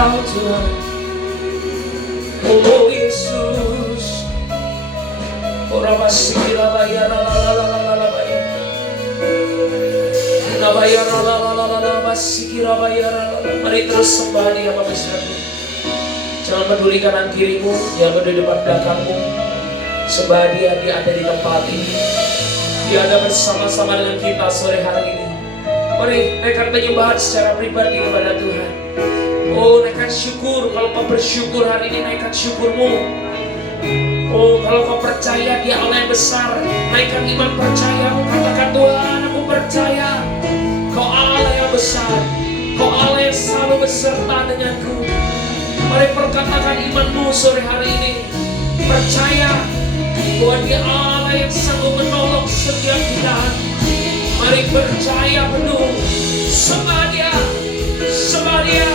Engkau Tuhan. Oh Yesus, orang masih bayar mari terus sembah Dia Bapak Saudara. Jangan peduli kanan kirimu, jangan peduli depan belakangmu. Sembah Dia, Dia ada di tempat ini. Dia ada bersama-sama dengan kita sore hari ini. Mari naikkan penyembahan secara pribadi kepada Tuhan. Oh, naikkan syukur. Kalau kau bersyukur hari ini, naikkan syukurmu. Oh, kalau kau percaya Dia Allah yang besar, naikkan iman percayamu. Katakan, Tuhan, aku percaya Kau Allah yang besar, Kau Allah yang selalu beserta denganku. Mari perkatakan imanmu sore hari ini. Percaya bahwa Dia Allah yang sanggup menolong setiap kita. Mari percaya penuh. Sembah Dia, sembah Dia.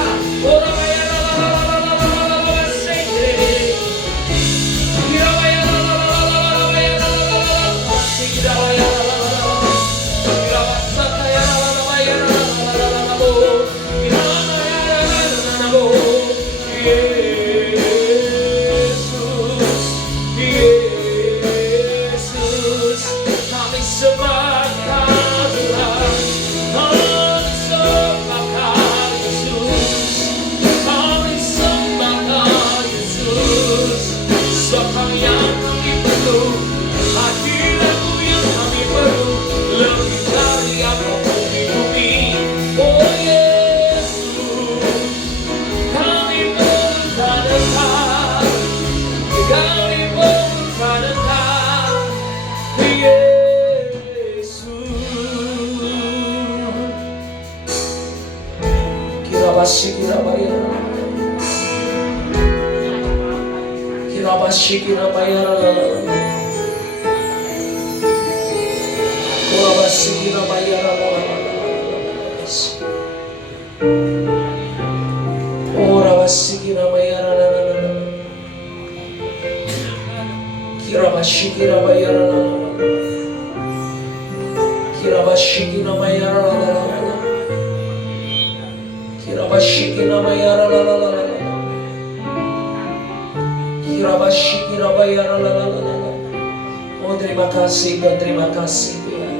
Oh, terima kasih Tuhan, terima kasih Tuhan.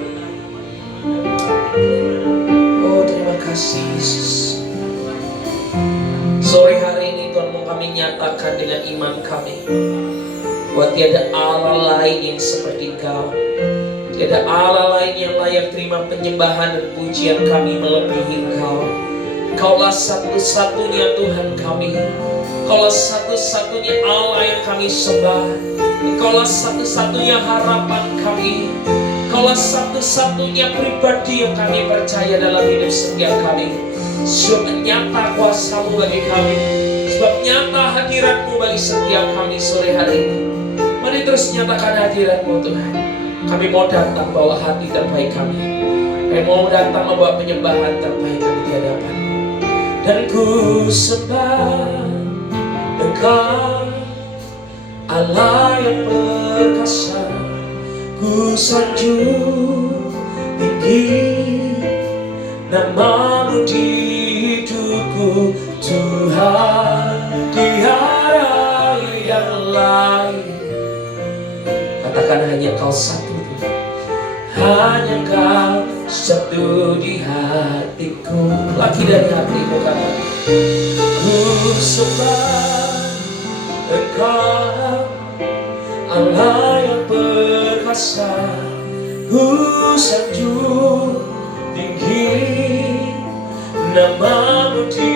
Oh, terima kasih Yesus. Sore hari ini Tuhan mau kami nyatakan dengan iman kami bahwa tiada Allah lain yang seperti Engkau. Tiada Allah lain yang layak terima penyembahan dan pujian kami melebihi Engkau. Kaulah satu-satunya Tuhan kami. Kaulah satu-satunya Allah yang kami sembah. Kaulah satu-satunya harapan kami. Kaulah satu-satunya pribadi yang kami percaya dalam hidup setiap kami. Sebab nyata kuasa-Mu bagi kami. Sebab nyata hadirat-Mu bagi setiap kami sore hari ini. Mari terus nyatakan hadirat-Mu Tuhan. Kami mau datang bawa hati terbaik kami. Kami mau datang membawa penyembahan terbaik kami di hadapan. Dan ku sembah Engkau Allah yang perkasa. Ku sanjung tinggi nama-Mu di hidupku Tuhan. Tiada yang lain. Katakan hanya Kau satu, hanya Kau satu di hatiku. Lagi dari hatimu kata, ku sembah Engkau Allah yang perkasa. Ku sanjung tinggi nama-Mu di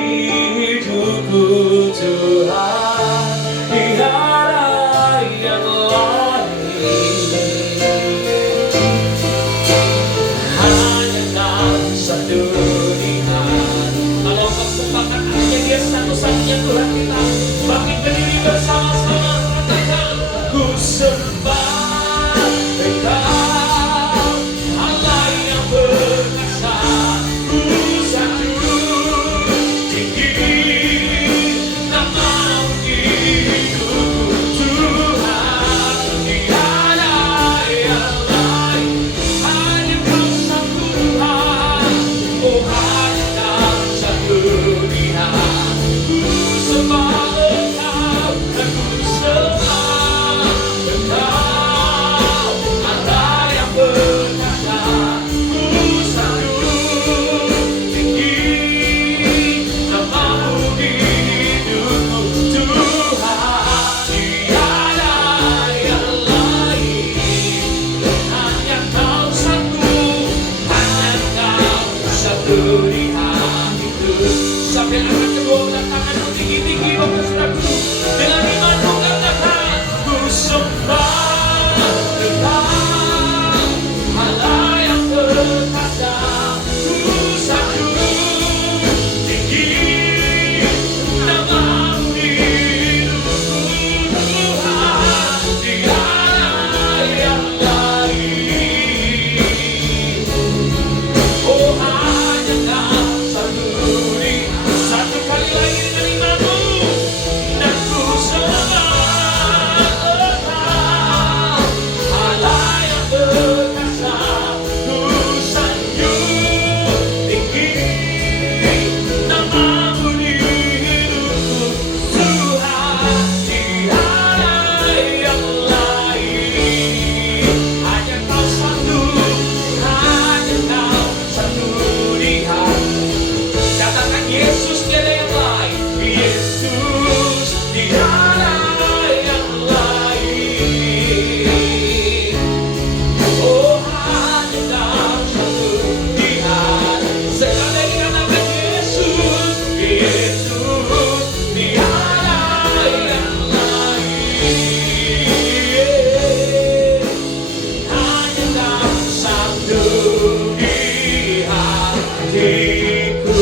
hidupku Tuhan. Tiada yang lain, hanya Kau satu di hati. Kalau kau sepakat hanya Dia satu-satunya Tuhan kita, bangkit berdiri bersama-sama. Katakan, ku sembah Engkau Allah yang perkasa. Ku sanjung tinggi nama-Mu di hidupku Tuhan. Tiada yang lain, hanya Kau satu Tuhan. Oh, hanya Kau satu di hati. Ambil angkat kedua belah tanganmu tinggi-tinggi Bapak Saudaraku. Dengan imanmu katakan, ku sembah Engkau, Allah yang perkasa. Ku sanjung tinggi nama-Mu di hidupku, Tuhan, tiada yang lain. Oh, hanya Kau sendiri. Satu kali lagi dengan imanmu, dan ku sembah Engkau, Allah yang perkasa. Ku sanjung tinggi nama-Mu di hidupku, Tuhan, tiada yang lain. Hanya Kau satu, hanya Kau satu di hati. Katakan Yesus tiada yang lain, Yesus tiada yang lain. Oh, hanya Kau satu di hati. Sekali lagi katakan Yesus, Yesus tiada yang lain. Hanya Kau satu di hatiku.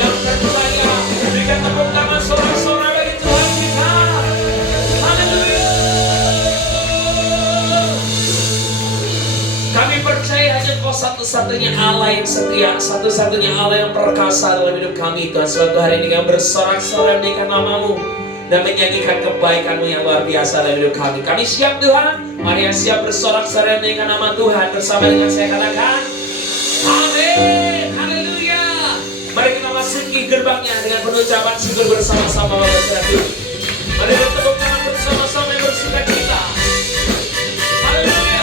Yang percaya, berikan tepuk tangan sorak-sorai bagi Tuhan kita. Haleluya. Kami percaya hanya Kau satu-satunya Allah yang setia, satu-satunya Allah yang perkasa dalam hidup kami Tuhan. Suatu hari ini kami bersorak-sorai meninggikan nama-Mu dan menyanyikan kebaikan-Mu yang luar biasa dalam hidup kami. Kami siap Tuhan, mari yang siap bersorak-sorai meninggikan nama Tuhan bersama dengan saya katakan amin, haleluya. Mari kita masuki gerbangnya dengan penuh ucapan syukur bersama-sama Bapak Saudaraku. Mari kita tepuk tangan bersama-sama yang bersukacita. Haleluya.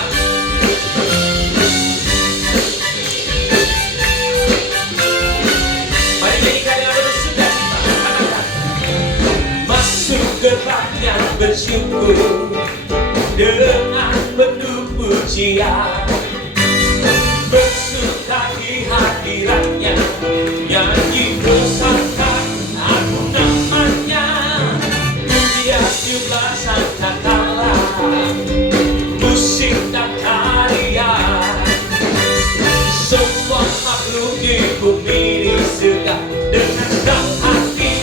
Mari nyanyikan dengan bersukacita. Katakan, masuk gerbangnya bersyukur dengan penuh pujian, bersuka di hadiratnya, nyanyi besarkan aku namanya, pujian jubah sangkakala, musik dan tarian, semua makhluk di bumi di surga dengan senang hati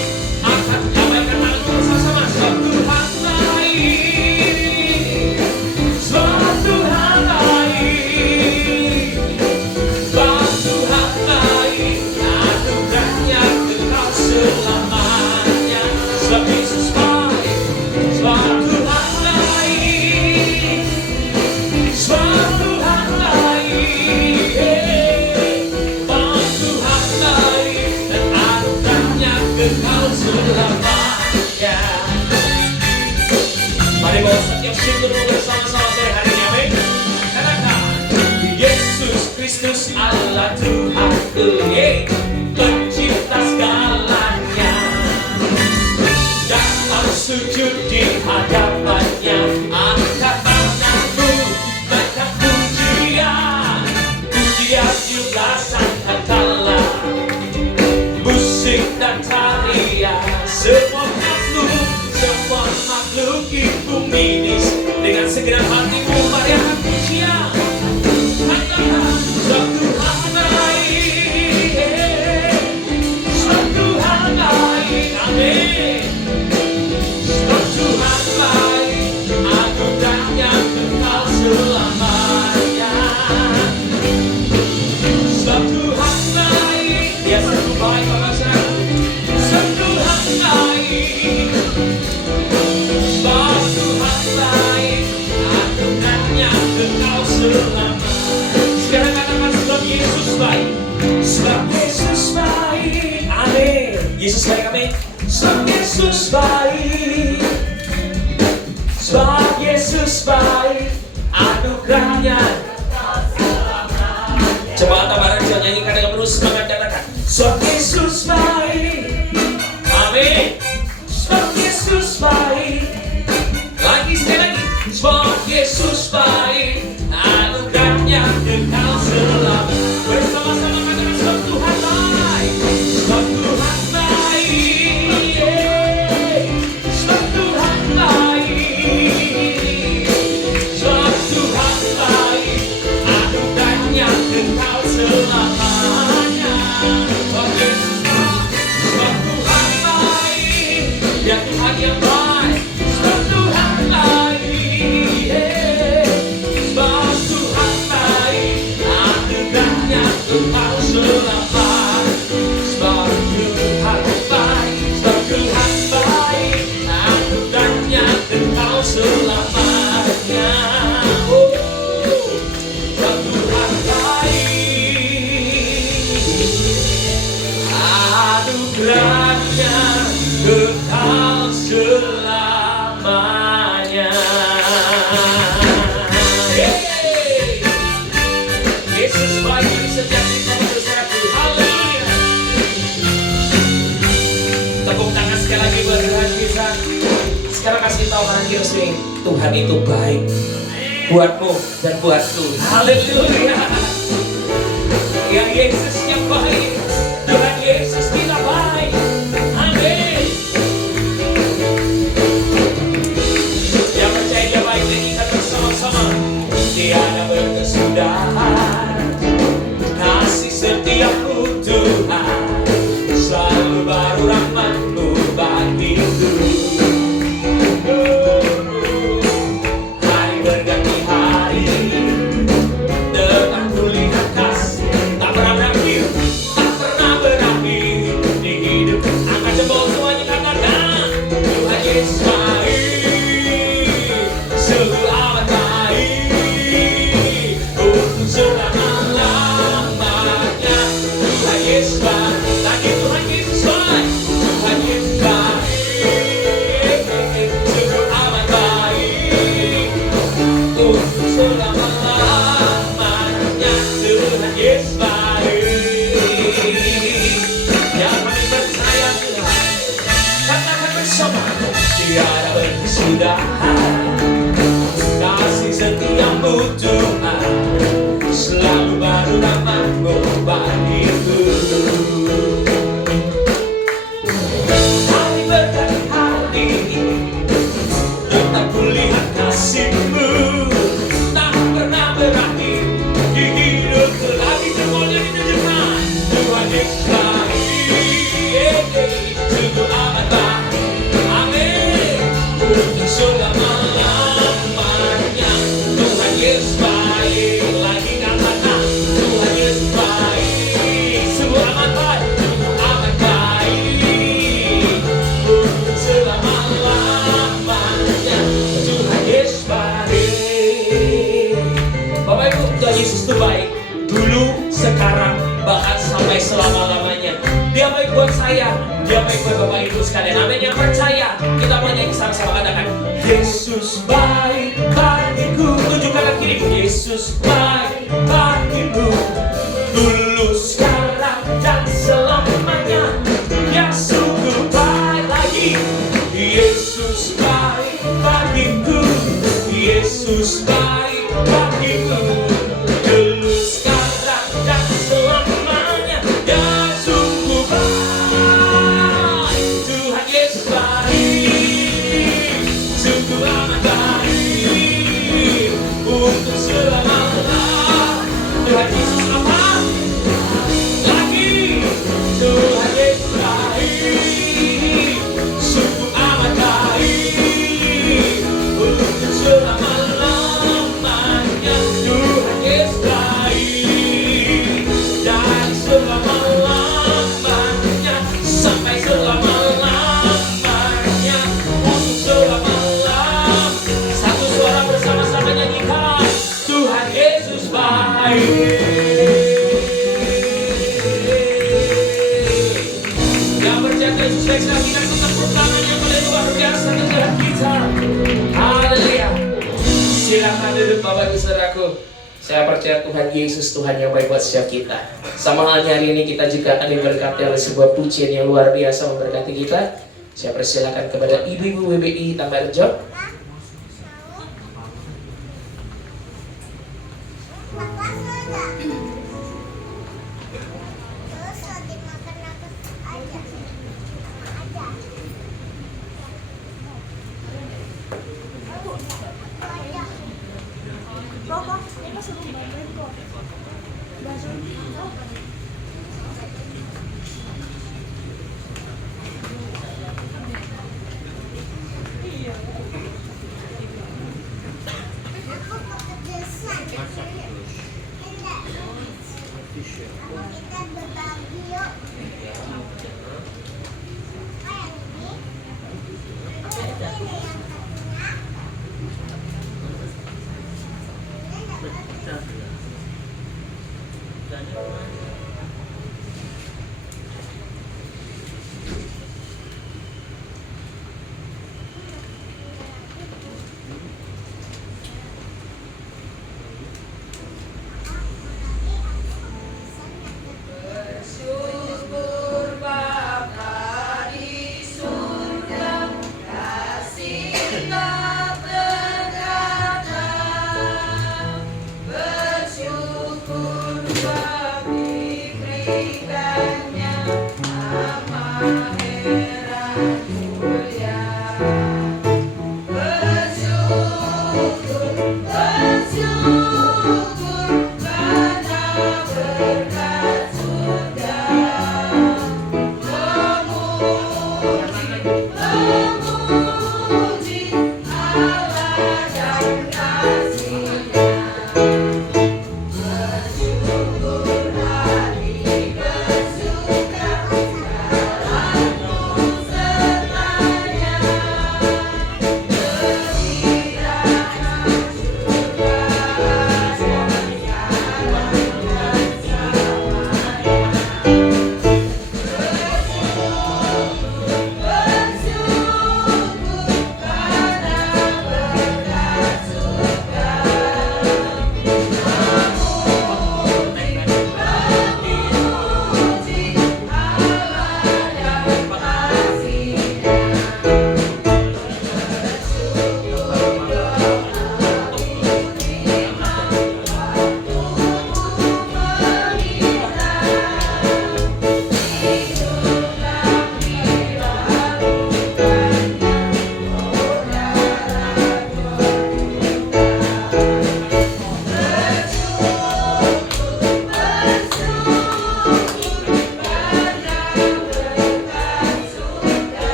akan damaikan lagu bersama-sama. Suatu Tuhan lain, suatu Tuhan lain, anugerahnya kekal selamanya. Sebab Yesus baik, suatu Tuhan lain, suatu Tuhan lain, suatu Tuhan lain, dan anugerahnya kekal selamanya. Mari bawa setiap syukurmu bersama-sama saya hari ini, amin. Katakan, Yesus Kristus Allah Tuhanku, pencipta segalanya. Datang sujud di hadapannya, angkat tanganmu, naikkan pujian, pujian juga sangkakala, musik dan tarian, semua makhluk di bumi ini dengan segenap hatimu mari angkat pujian. Katakan, suatu Tuhan lain, suatu Tuhan lain, amin. Suatu Tuhan lain, anugerahnya kekal selamanya. Suatu Tuhan lain, Dia satu baik Bapak Saudara. Suatu Tuhan lain, suatu Tuhan lain, anugerahnya kekal selamanya. Sekarang katakan, sebab Yesus baik, sebab Yesus baik, amin. Yesus baik, amin. Sebab Yesus baik, sebab Yesus baik, anugerahnya kekal selamanya. Coba Tabaran nyanyikan dengan penuh semangat, katakan, sebab Yesus baik, amin. Sebab Yesus baik, lagi sekali lagi, sebab Yesus baik, anugerahnya kekal selamanya. Bersama-sama lagi resmi, Tuhan itu baik buatmu dan buatku. Haleluya. Ya Yesus yang baik, Tuhan Yesus tidak baik. Amin. Yang percaya dia baik dan kita bersama-sama. Tiada berkesudahan kasih setiamu Tuhan, selalu baru rahmat-Mu bagiku. Hari berganti hari, dengan kulihat kasih tak pernah berakhir, tak pernah berakhir di hidup. Angkat jempol semuanya, katakan Tuhan Yesus baik, sungguh amat baik, untuk selama-lamanya. Tuhan Yesus baik, lagi Tuhan Yesus baik, Tuhan Yesus baik, sungguh amat baik, untuk selama-lamanya. Tuhan Yesus baik. Yang paling percaya Tuhan, katakan bersama, tiada berkesudahan kasih setiamu Tuhan, selalu baru rahmat-Mu bagiku. Hari berganti hari, tetap kulihat kasih-Mu, tak pernah berakhir di hidupku. Lagi jempolnya ditunjukkan, Tuhan Yesus baik, sungguh amat baik. Amin. Untuk selama-lamanya. Tuhan Yesus baik. Lagi katakan, Tuhan Yesus baik, sungguh amat baik, sungguh amat baik, untuk selama-lamanya. Tuhan Yesus baik. Bapak Ibu, Tuhan Yesus itu baik dulu, sekarang, bahkan sampai selama-lamanya. Dia baik buat saya, dia baik buat Bapak Ibu sekalian. Amin. Yang percaya, kita mau nyanyi sama-sama, katakan Yesus baik bagiku. Tunjukkan kanan kirimu, Yesus baik bagimu, dulu, sekarang, dan selamanya. Ya sungguh baik. Lagi, Yesus baik bagiku, Yesus baik bagiku, dulu, sekarang, dan selamanya. Ya sungguh baik. Tuhan Yesus baik, sungguh amat baik, untuk selama-lamanya. Tuhan Yesus apa? Lagi, Tuhan Yesus baik, sungguh amat baik, untuk selama-lamanya. Tuhan Yesus baik, dari selama-lamanya sampai selama-lamanya, untuk selama-lamanya. Satu suara bersama-sama nyanyikan, Tuhan Yesus baik. Yang percaya Yesus baik, sekali kita tepuk tangan yang paling luar biasa untuk Tuhan kita. Haleluya. Silakan duduk Bapak Ibu Saudaraku. Saya percaya Tuhan Yesus Tuhan yang baik buat setiap kita. Sama halnya hari ini kita juga akan diberkati oleh sebuah pujian yang luar biasa memberkati kita. Saya persilakan kepada Ibu-ibu WBI Tambarjo.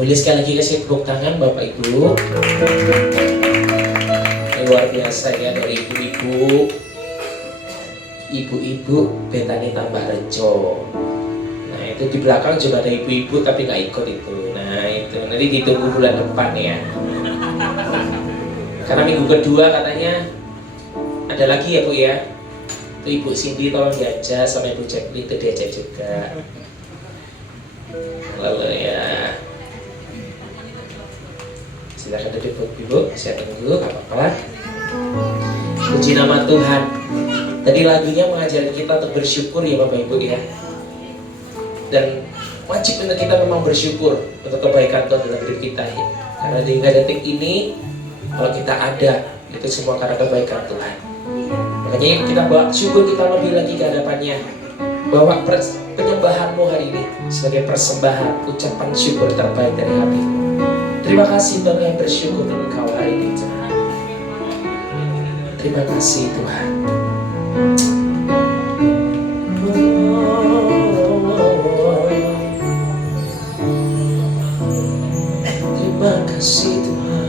Boleh sekali lagi kasih tepuk tangan Bapak Ibu. Luar biasa ya dari ibu-ibu Betani Tambak Rejo. Nah itu di belakang juga ada ibu-ibu tapi nggak ikut itu. Nah itu nanti ditunggu bulan depan ya. Karena minggu kedua katanya ada lagi ya Bu ya. Itu Ibu Cindy tolong diajak sama Ibu Jacqueline itu diajak juga. Lalu ya. Silakan duduk Ibu, saya tunggu, gak apa-apa. Puji nama Tuhan. Tadi lagunya mengajarin kita untuk bersyukur ya Bapak Ibu ya. Dan wajib untuk kita memang bersyukur untuk kebaikan Tuhan dalam hidup kita ya. Karena di detik ini, kalau kita ada, itu semua karena kebaikan Tuhan. Makanya kita bawa syukur kita lebih lagi ke hadapannya. Bawa penyembahanmu hari ini sebagai persembahan, ucapan syukur terbaik dari hatimu. Terima kasih Tuhan yang bersyukur untuk Engkau hari ini Tuhan. Terima kasih Tuhan. Terima kasih Tuhan.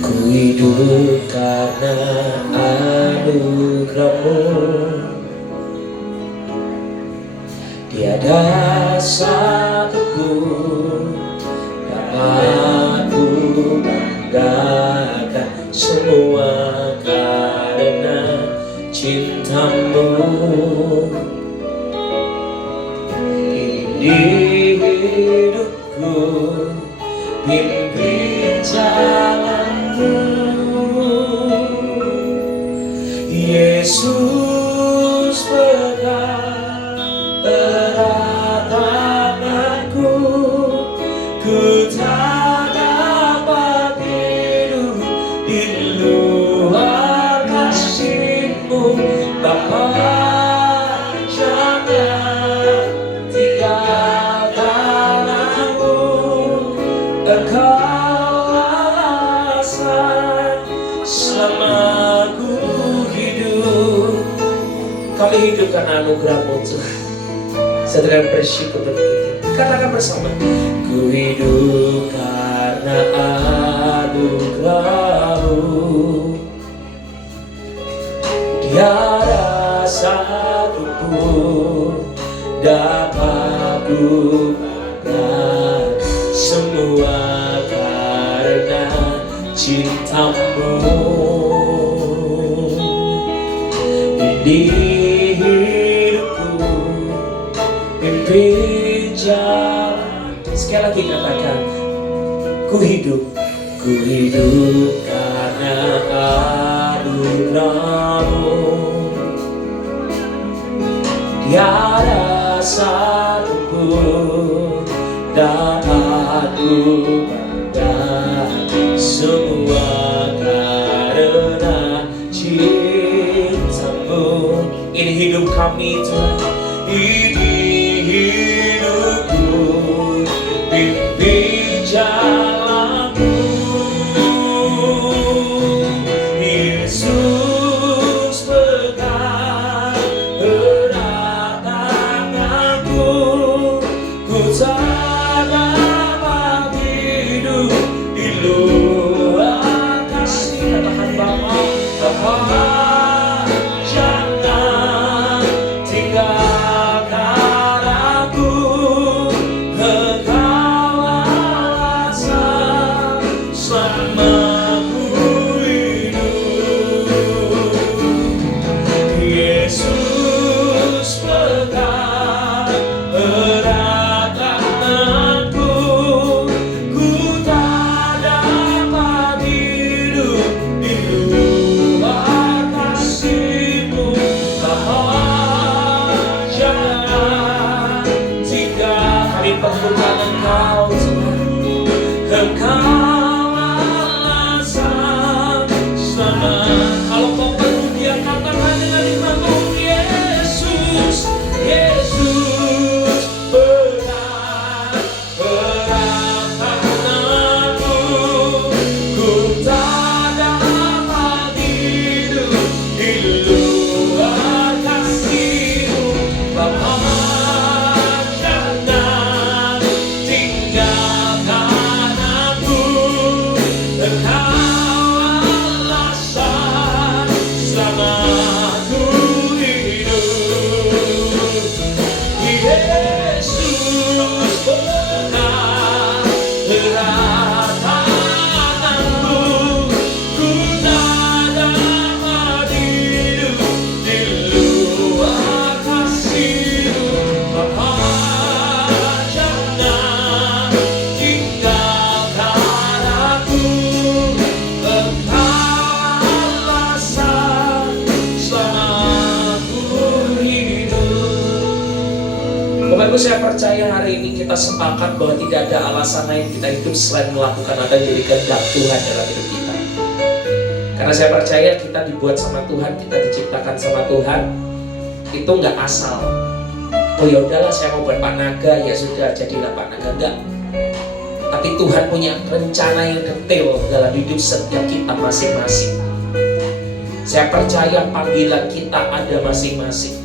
Ku hidup karena anugerah-Mu. Tiada satupun dapat ku banggakan, semua karena cinta-Mu. Ini hidupku, pimpin jalan-Mu, Yesus pegang erat tanganku, ku tak dapat hidup di luar kasih-Mu. Bapa, jangan tinggalkan aku, Engkau alasan selama ku hidup. Kami hidup karena anugerah-Mu Tuhan. Saudara bersyukur untuk itu. Katakan bersama. Ku hidup karena anugerah-Mu. Tiada satu pun dapat lupakan, semua karena cinta-Mu. Ini hidupku, pimpin jalan. Sekali lagi katakan, ku hidup karena anugerah-Mu. Tiada satu pun dapat lupakan, semua karena cinta-Mu. Ini hidup kami Tuhan, ini hidupku, pimpin jalan-Mu. Yesus pegang erat tanganku, ku tak dapat hidup di luar kasih. Katakan Bapa, jangan tinggalkan aku, Engkau alasan selama ku hidup. Yesus pegang erat tanganku, ku tak dapat hidup di luar kasih-Mu. Bapa, jangan tinggal kami, perlukan Engkau Tuhan, Engkau alasan selamat. Kalau kau perlu dia, katakan dengan imanmu. Yesus pegang erat tanganku, ku tak dapat hidup di luar kasih-Mu. Bapa, jangan tinggalkan aku, Engkau alasan selama ku hidup. Yesus pegang erat tanganku, ku tak dapat hidup di luar kasih-Mu. Bapa, jangan tinggalkan aku, Engkau alasan selama ku hidup. Bapak Ibu, saya percaya hari ini kita sepakat bahwa tidak ada alasan lain kita hidup selain melakukan apa yang jadi kehendak Tuhan dalam hidup kita. Karena saya percaya kita dibuat sama Tuhan, kita diciptakan sama Tuhan, itu nggak asal. Oh ya udahlah, saya mau buat Pak Naga, ya sudah jadilah Pak Naga. Enggak. Tapi Tuhan punya rencana yang detail dalam hidup setiap kita masing-masing. Saya percaya panggilan kita ada masing-masing,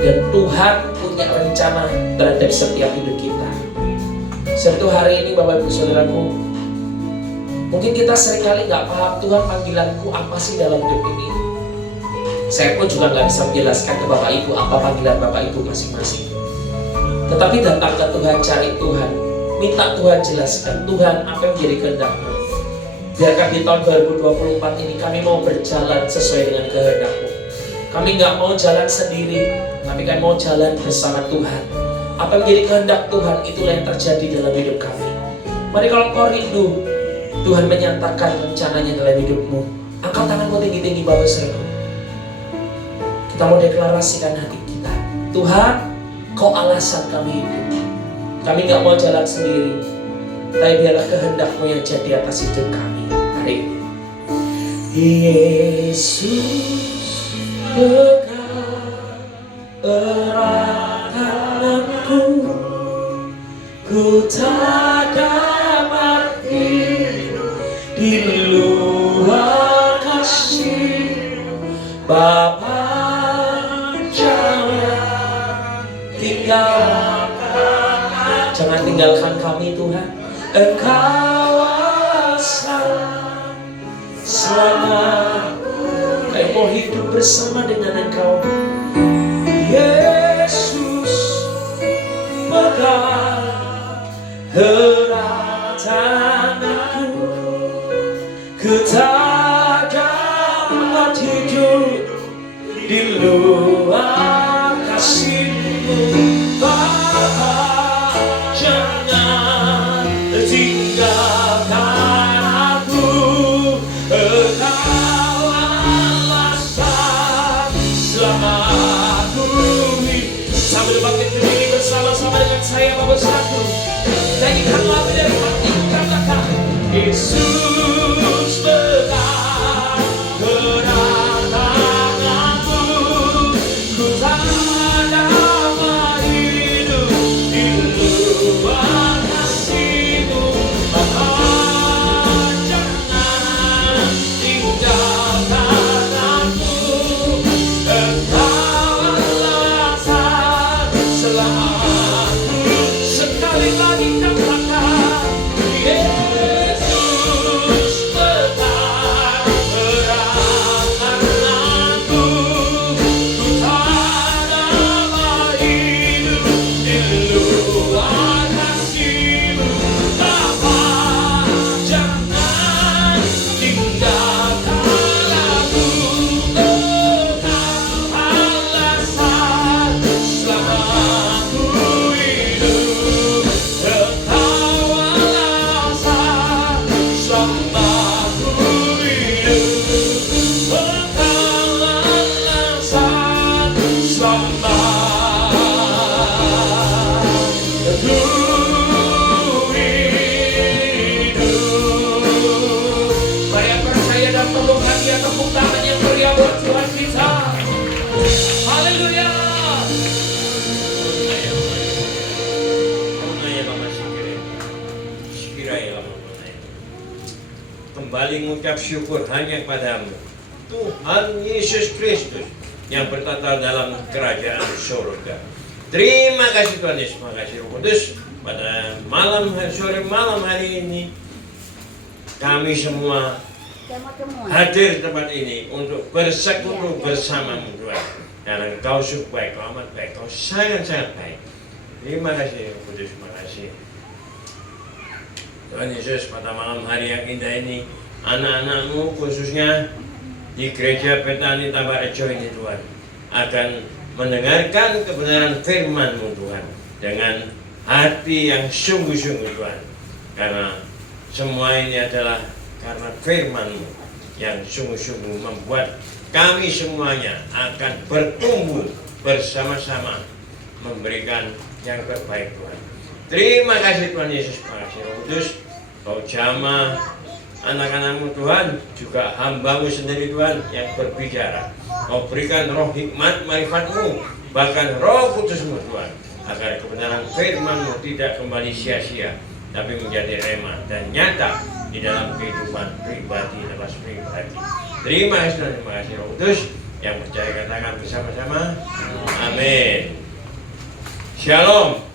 dan Tuhan punya rencana terhadap setiap hidup kita. Satu hari ini Bapak Ibu Saudaraku, mungkin kita seringkali nggak paham, Tuhan panggilanku apa sih dalam hidup ini. Saya pun juga nggak bisa menjelaskan ke Bapak Ibu apa panggilan Bapak Ibu masing-masing. Tetapi datang ke Tuhan, cari Tuhan, minta Tuhan jelaskan, Tuhan apa yang menjadi kehendak-Mu. Biarkan di tahun 2024 ini kami mau berjalan sesuai dengan kehendak-Mu. Kami nggak mau jalan sendiri, tapi kami mau jalan bersama Tuhan. Apa yang menjadi kehendak Tuhan, itulah yang terjadi dalam hidup kami. Mari kalau kau rindu Tuhan menyatakan rencananya dalam hidupmu, angkat tanganmu tinggi-tinggi Bapak Saudara. Kita mau deklarasikan hati kita. Tuhan, Kau alasan kami hidup. Kami nggak mau jalan sendiri, tapi biarlah kehendak-Mu yang jadi atas hidup kami hari ini. Yesus pegang erat tanganku, ku tak dapat hidup di luar kasih. Bapa, jangan tinggalkan tinggalkan kami Tuhan. Engkau asal selamat. Kami mau hidup bersama dengan Engkau Yesus. Pegang erat tanganku, ku tak dapat hidup di luar kasih-Mu. Bapa, jangan tinggalkan aku. Engkau alasan selamatku. Sambil bangkit berdiri bersama-sama dengan saya Bapak satu. Nyanyikan lagu dari hati, katakan Yesus pegang erat tanganku, ku tak dapat hidup di luar kasih-Mu. Bapa, jangan tinggalkan aku. Engkau alasan selamatku. Sekali lagi katakan Yesus pegang erat tanganku, ku tak dapat hidup di luar kasih-Mu. Bapa, jangan tinggalkan aku. Engkau alasan selamatku hidup. Engkau alasan selamatku hidup. Engkau alasan selamatku hidup. Mari yang percaya dan tepuk hati, tepuk tangan yang meriah buat Tuhan kita. Haleluya. Kembali mengucap syukur hanya padamu, Tuhan Yesus Kristus yang bertata dalam kerajaan surga. Terima kasih Tuhan Yesus, terima kasih Roh Kudus. Pada sore malam hari ini kami semua hadir di tempat ini untuk bersekutu bersamamu Tuhan. Karena Engkau sungguh baik, Kau amat baik, Kau sangat-sangat baik. Terima kasih Roh Kudus, terima kasih Tuhan Yesus. Pada malam hari yang indah ini, anak-anak-Mu khususnya di gereja Petani Tambarejo ini Tuhan akan mendengarkan kebenaran firman-Mu Tuhan dengan hati yang sungguh-sungguh Tuhan, karena semua ini adalah karena firman-Mu yang sungguh-sungguh membuat kami semuanya akan bertumbuh bersama-sama memberikan yang terbaik Tuhan. Terima kasih Tuhan Yesus, terima kasih Roh Kudus. Kau jamah anak-anak-Mu Tuhan, juga hamba-Mu sendiri Tuhan yang berbicara. Kau berikan roh hikmat marifat-Mu, bahkan Roh Kudus-Mu Tuhan, agar kebenaran firman-Mu tidak kembali sia-sia, tapi menjadi rema dan nyata di dalam kehidupan pribadi lepas pribadi. Terima kasih Tuhan, terima kasih Roh Kudus. Yang percaya katakan bersama-sama, amin. Shalom.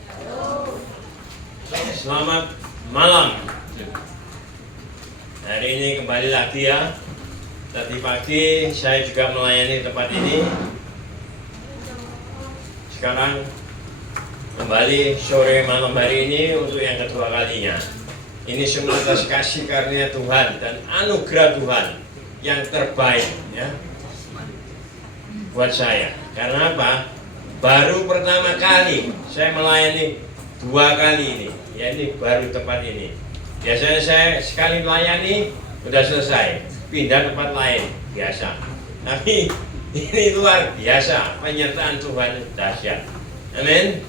Selamat malam. Hari ini kembali lagi ya. Tadi pagi saya juga melayani tempat ini. Sekarang kembali sore malam hari ini untuk yang kedua kalinya. Ini semua atas kasih karunia Tuhan dan anugerah Tuhan yang terbaik ya buat saya. Karena apa? Baru pertama kali saya melayani 2 kali ini. Ya, ini baru tempat ini. Biasanya saya sekali melayani udah selesai, pindah tempat lain biasa. Tapi ini luar biasa, penyertaan Tuhan dahsyat. Amin.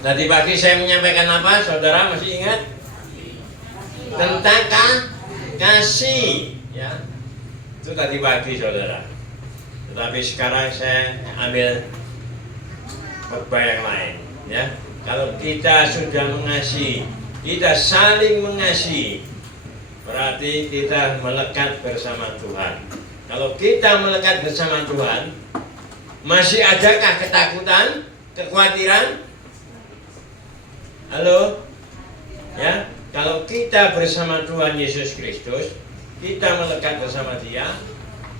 Tadi pagi saya menyampaikan apa? Saudara masih ingat? Tentang kasih, ya. Itu tadi pagi saudara. Tetapi sekarang saya ambil khotbah yang lain, ya. Kalau kita sudah mengasihi, kita saling mengasihi, berarti kita melekat bersama Tuhan. Kalau kita melekat bersama Tuhan, masih adakah ketakutan, kekhawatiran? Halo? Ya, kalau kita bersama Tuhan Yesus Kristus, kita melekat bersama Dia,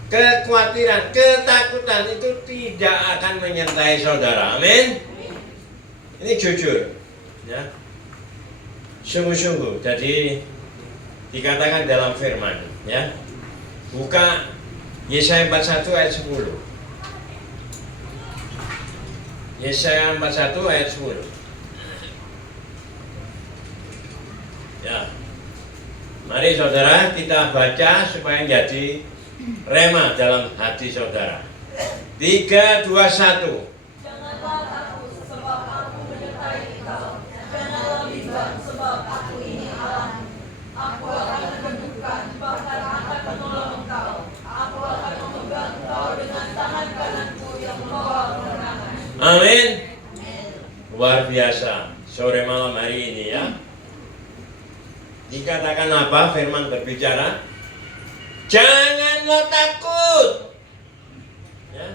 kekhawatiran, ketakutan itu tidak akan menyertai saudara. Amin. Ini jujur, ya. Sungguh-sungguh. Jadi dikatakan dalam firman, ya. Buka Yesaya 41 ayat 10. Yesaya 41 ayat 10. Ya. Mari saudara kita baca supaya jadi rema dalam hati saudara. 3, 2, 1. Janganlah takut sebab aku menyertai engkau. Janganlah bimbang sebab aku ini Allah. Aku akan meneguhkan bahkan akan menolong engkau. Aku akan memegang engkau dengan tangan kananku yang membawa kemenangan. Amin. Luar biasa. Sore malam hari ini ya. Dikatakan apa? Firman berbicara. Janganlah takut. Ya.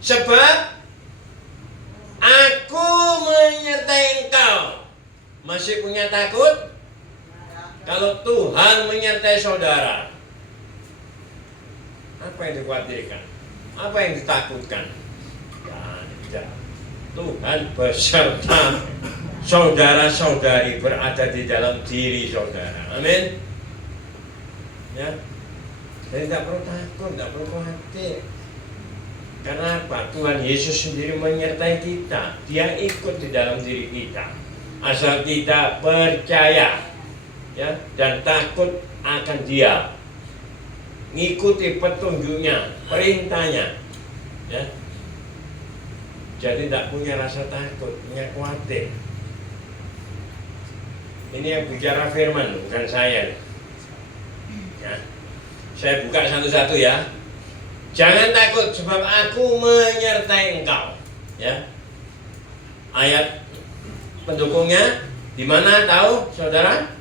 Sebab aku menyertai engkau. Masih punya takut? Kalau Tuhan menyertai saudara, apa yang dikhawatirkan? Apa yang ditakutkan? Tidak. Tuhan beserta saudara-saudari berada di dalam diri saudara. Amin. Ya. Jadi tidak perlu takut, tidak perlu khawatir. Karena apa? Tuhan Yesus sendiri menyertai kita. Dia ikut di dalam diri kita. Asal kita percaya, ya, dan takut akan Dia. Ngikuti petunjuknya, perintahnya, ya. Jadi tidak punya rasa takut, punya khawatir. Ini yang bicara firman, bukan saya. Ya. Saya buka satu-satu ya. Jangan takut sebab aku menyertai engkau. Ya. Ayat pendukungnya di mana tahu saudara?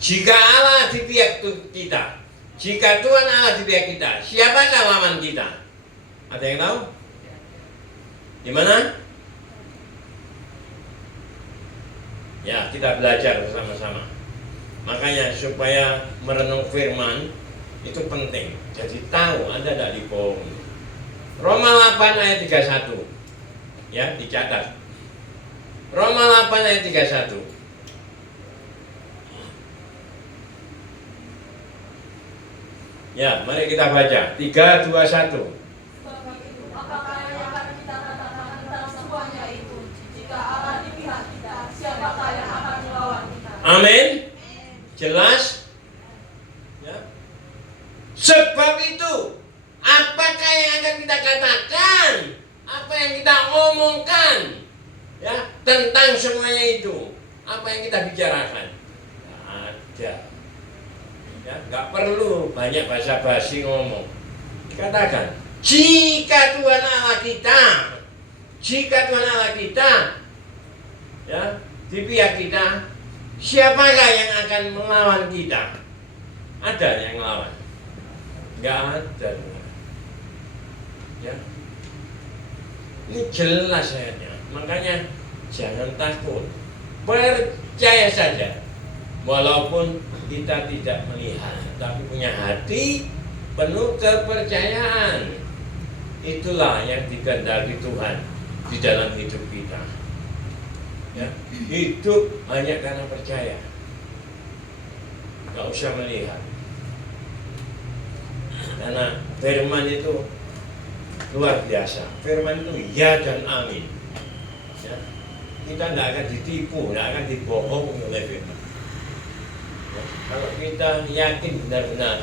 Jika Allah di pihak kita, jika Tuhan Allah di pihak kita, siapakah lawan kita? Ada yang tahu? Di mana? Ya, kita belajar bersama-sama. Makanya supaya merenung firman itu penting. Jadi tahu Anda tidak dibohongi. Roma 8 ayat 31. Ya, dicatat. Roma 8 ayat 31. Ya, mari kita baca. 3, 2, 1. Sebab itu, apakah yang akan kita katakan tentang semuanya itu? Jika Allah di pihak kita, siapakah yang akan melawan kita? Amin. Jelas? Ya. Sebab itu, apakah yang akan kita katakan? Apa yang kita omongkan? Ya, tentang semuanya itu. Apa yang kita bicarakan? Ada. Ya, nggak perlu banyak basa-basi ngomong. Katakan, jika Tuhan Allah kita, jika Tuhan Allah kita, ya, di pihak kita, siapakah yang akan melawan kita? Ada yang melawan? Nggak ada. Ya. Ini jelas ayatnya. Makanya jangan takut. Percaya saja. Walaupun kita tidak melihat, tapi punya hati penuh kepercayaan. Itulah yang dikehendaki Tuhan di dalam hidup kita. Ya, hidup hanya karena percaya. Gak usah melihat. Karena firman itu luar biasa. Firman itu ya dan amin. Ya. Kita tidak akan ditipu, tidak akan dibohongi oleh firman. Ya. Kalau kita yakin benar-benar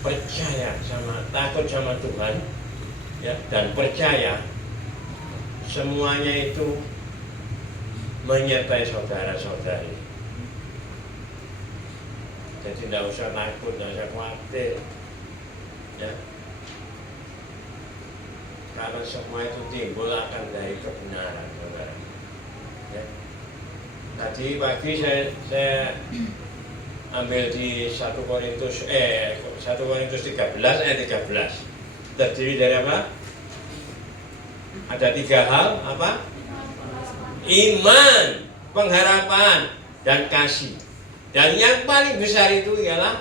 percaya sama, takut sama Tuhan, ya, dan percaya, semuanya itu menyertai saudara-saudari. Jadi tidak usah takut, tidak usah khawatir. Ya. Karena semua itu timbul akan dari kebenaran, saudara. Ya. Tadi pagi saya ambil di 1 Korintus 13 ayat 13. Terdiri dari apa? Ada 3 hal, apa? iman, pengharapan, dan kasih. Dan yang paling besar itu ialah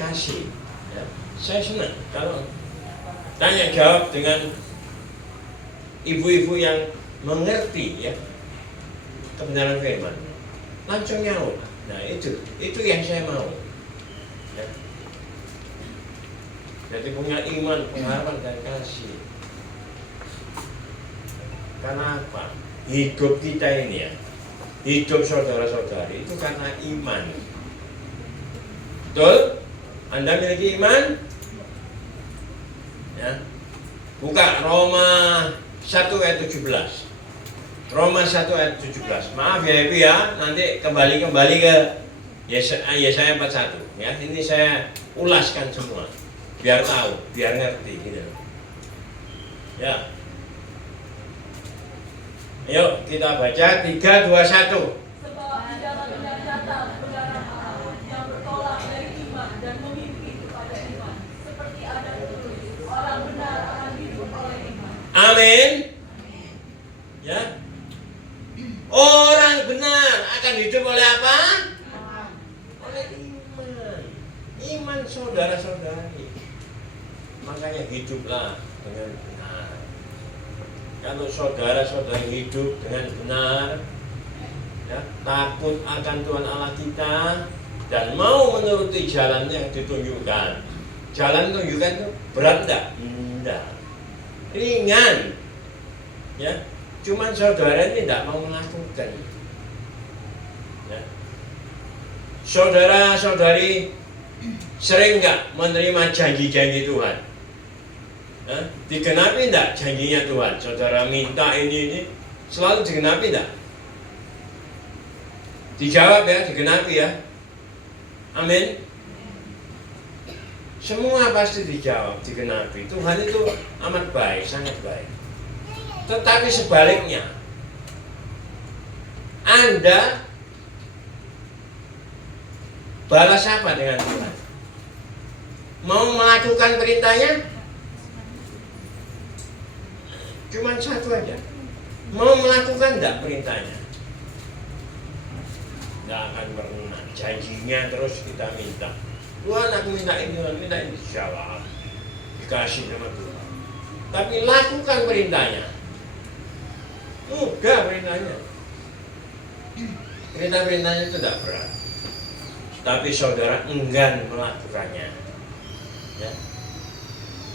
kasih. Ya, saya senang kalau tanya jawab dengan ibu-ibu yang mengerti ya kebenaran firman. Langsung nyaut. Nah itu yang saya mau. Ya. Jadi punya iman, pengharapan, dan kasih. Karena apa? Hidup kita ini ya, hidup saudara-saudari itu karena iman. Betul? Anda memiliki iman? Ya. Buka Roma 1 ayat 17. Roma 1 ayat 17. Maaf ya Ibu ya, nanti kembali ke Yesaya 41 ya. Ini saya ulaskan semua biar tahu, biar ngerti gitu. Ya. Ayo kita baca 3, 2, 1. Sebab tidaklah benar datang kebenaran Allah yang bertolak dari iman dan memimpin kepada iman. Seperti ada tertulis, orang benar akan hidup oleh iman. Amin. Ya. Orang benar akan hidup oleh apa? Oleh iman. Iman saudara-saudari. Makanya hiduplah dengan benar. Kalau saudara-saudari hidup dengan benar, ya, takut akan Tuhan Allah kita, dan mau menuruti jalan yang ditunjukkan. Jalan tunjukkan itu berat enggak? Enggak. Ringan. Ya. Cuman saudara ini tidak mau melakukan. Ya. Saudara-saudari sering enggak menerima janji-janji Tuhan? Digenapi enggak janjinya Tuhan? Saudara minta ini selalu digenapi enggak? Dijawab ya, digenapi ya. Amin. Semua pasti dijawab, digenapi. Tuhan itu amat baik, sangat baik. Tetapi sebaliknya, Anda balas apa dengan Tuhan? Mau melakukan perintahnya? Cuma satu aja. Mau melakukan enggak perintahnya? Enggak akan pernah. Janjinya terus kita minta. Tuhan aku minta ini, minta ini. Insyaallah dikasih sama Tuhan. Tapi lakukan perintahnya. Mudah perintahnya. Perintah-perintahnya itu tidak berat. Tapi saudara enggan melakukannya. Ya.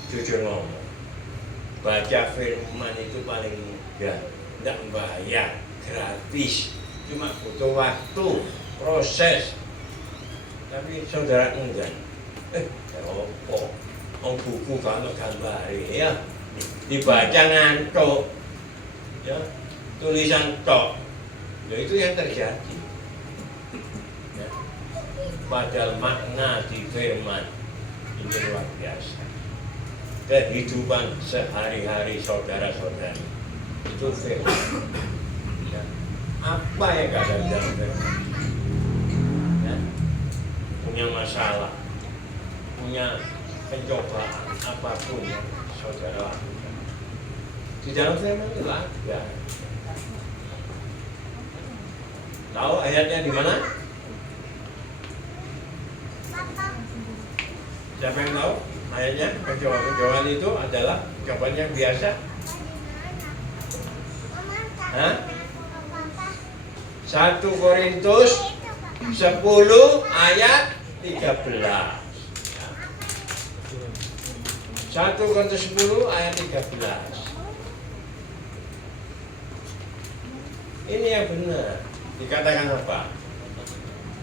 Jujur ngomong. Baca firman itu paling mudah, tidak bayar, gratis, cuma butuh waktu, proses. Tapi saudara enggan. Buku kalau gambar ya, dibaca ngantuk, ya, tulisan tok, ya itu yang terjadi. Ya. Padahal makna di firman ini luar biasa. Kehidupan sehari-hari saudara-saudari itu firman. Ya. Apa yang ada di dalam firman? Ya. Punya masalah, punya pencobaan apapun yang saudara lakukan, di dalam firman itu ada. Tahu ayatnya di mana? Siapa yang tahu? Ayatnya, pencobaan itu adalah pencobaan yang biasa. 1 Korintus 10 ayat 13. 1 Korintus 10 ayat 13. Ini yang benar. Dikatakan apa?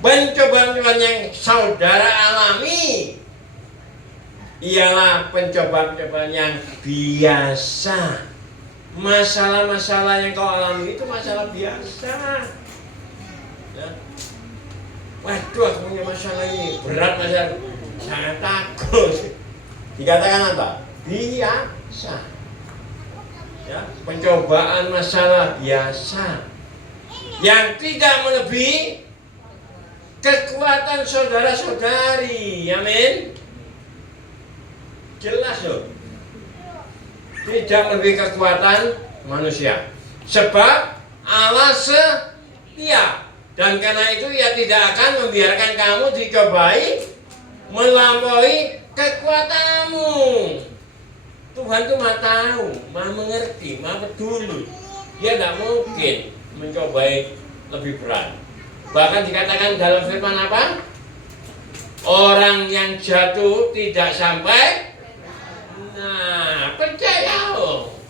Pencobaan yang saudara alami ialah pencobaan-pencobaan yang biasa. Masalah-masalah yang kau alami itu masalah biasa. Ya. Waduh, aku punya masalah ini, berat masalah. Saya takut. Dikatakan apa? Biasa. Ya, pencobaan masalah biasa yang tidak melebihi kekuatan saudara-saudari. Amin. Jelas loh. Tidak lebih kekuatan manusia. Sebab Allah setia. Dan karena itu ia tidak akan membiarkan kamu dicobai melampaui kekuatanmu. Tuhan itu maha tahu, maha mengerti, maha peduli. Dia tidak mungkin mencobai lebih berat. Bahkan dikatakan dalam firman apa? Orang yang jatuh tidak sampai. Nah, percaya loh.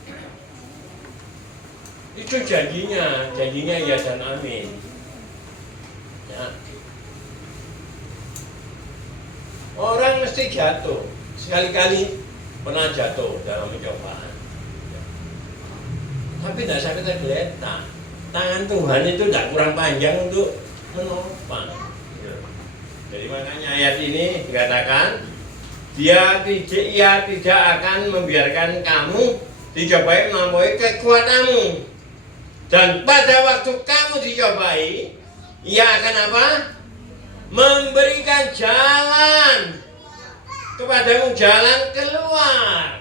Itu janjinya ya dan amin. Ya. Orang mesti jatuh, sekali-kali pernah jatuh dalam pencobaan. Ya. Tapi tidak sampai tergeletak. Tangan Tuhan itu tidak kurang panjang untuk menopang. Ya. Jadi makanya ayat ini dikatakan, ia tidak akan membiarkan kamu dicobai melampaui kekuatanmu. Dan pada waktu kamu dicobai, ia akan apa? Memberikan jalan kepadamu, jalan keluar.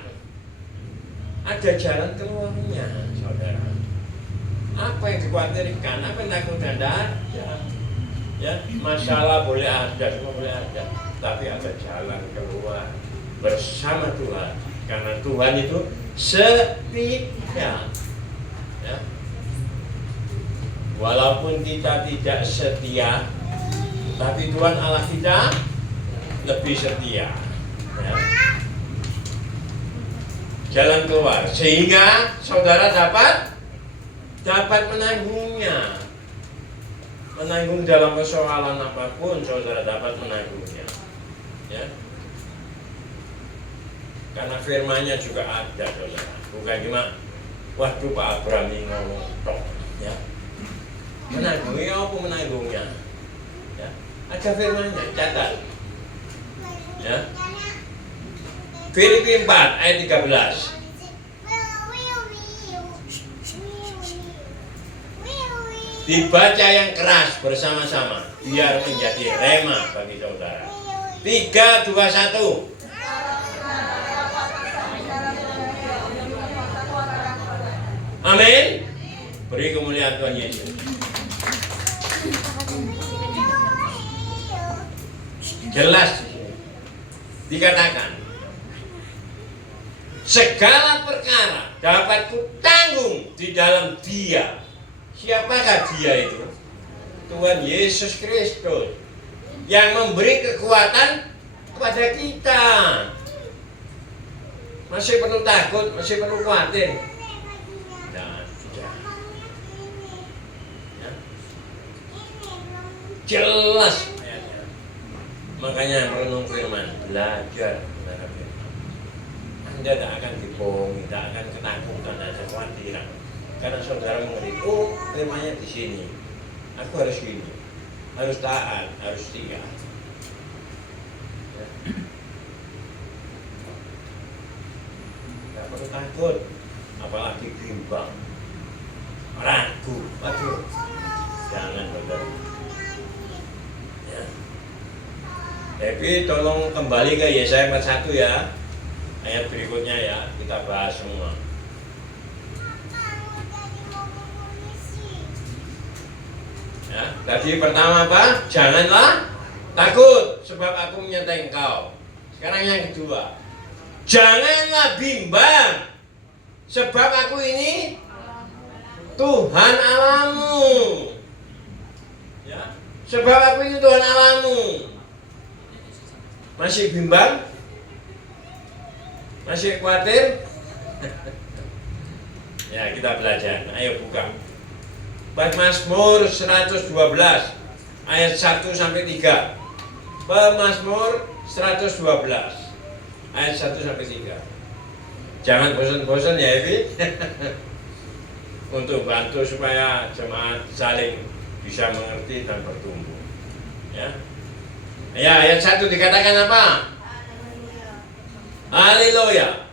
Ada jalan keluarnya, saudara. Apa yang dikhawatirkan? Apa yang takut ada? Ya, masalah boleh ada, semua boleh ada. Tapi ada jalan keluar bersama Tuhan. Karena Tuhan itu setia. Ya. Walaupun kita tidak setia, tapi Tuhan Allah kita lebih setia. Ya. Jalan keluar sehingga saudara dapat menanggungnya. Menanggung dalam persoalan apapun, saudara dapat menanggungnya. Ya. Karena firman-Nya juga ada, saudara. Bukan cuma waduh Pak Abraham ini ngomong tok. Ya. Menanggungnya apa menanggungnya? Ya. Ada firman-Nya, catat. Ya. Filipi 4 ayat 13. Dibaca yang keras bersama-sama biar menjadi rema bagi saudara. 3, 2, 1. Amin. Beri kemuliaan Tuhan Yesus. Jelas di sini dikatakan, segala perkara dapat kutanggung di dalam Dia. Siapakah Dia itu? Tuhan Yesus Kristus yang memberi kekuatan kepada kita. Masih perlu takut, masih perlu khawatir? Nah, ya. Jelas ayatnya. Makanya merenung firman, belajar mengenai firman. Anda tidak akan dibohongi, tidak akan ketakutan, tidak ada kekhawatiran. Karena saudara mengerti, oh firmannya di sini. Aku harus gini, harus taat, harus setia. Ya. Tidak perlu takut, apalagi bimbang, ragu. Waduh, jangan saudara. Ya. Tapi tolong kembali ke Yesaya 41 ya, ayat berikutnya ya, kita bahas semua. Ya, tadi pertama apa? Janganlah takut sebab aku menyertai engkau. Sekarang yang kedua, janganlah bimbang sebab aku ini Tuhan Allahmu. Ya, sebab aku ini Tuhan Allahmu. Masih bimbang? Masih khawatir? Ya, kita belajar. Ayo buka. Mazmur 112 ayat 1 sampai 3. Mazmur 112 ayat 1 sampai 3. Jangan bosan-bosan ya Evi. Untuk bantu supaya jemaat saling bisa mengerti dan bertumbuh. Ya. Ya, ayat 1 dikatakan apa? Haleluya.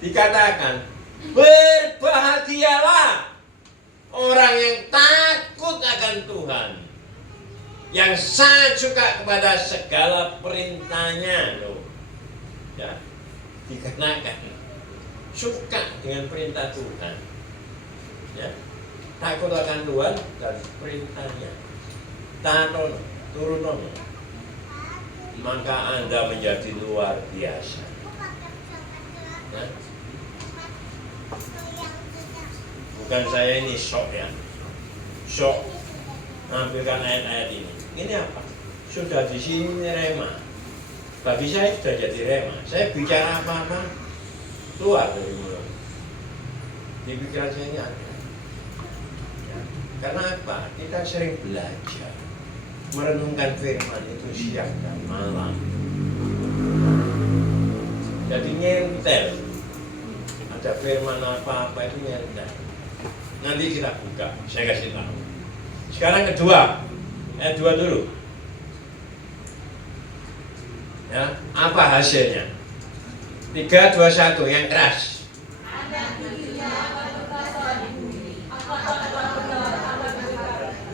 Dikatakan, berbahagialah orang yang takut akan Tuhan, yang sangat suka kepada segala perintahnya. Loh. Ya, dikenakan. Suka dengan perintah Tuhan. Ya, takut akan Tuhan dan perintahnya. Taton, turunon. Maka Anda menjadi luar biasa. Ya. Bukan saya ini sok ya. Sok ambilkan ayat-ayat ini. Ini apa? Sudah di sini rema. Bagi saya sudah jadi rema. Saya bicara apa-apa keluar dari mulut. Di pikiran saya ini ada. Ya. Karena apa? Kita sering belajar merenungkan firman itu siang dan malam. Jadi nyentel. Ada firman apa-apa itu nyentel. Nanti kita buka, saya kasih tahu. Sekarang kedua, ayat 2 dulu. Ya, apa hasilnya? 3, 2, 1 yang keras.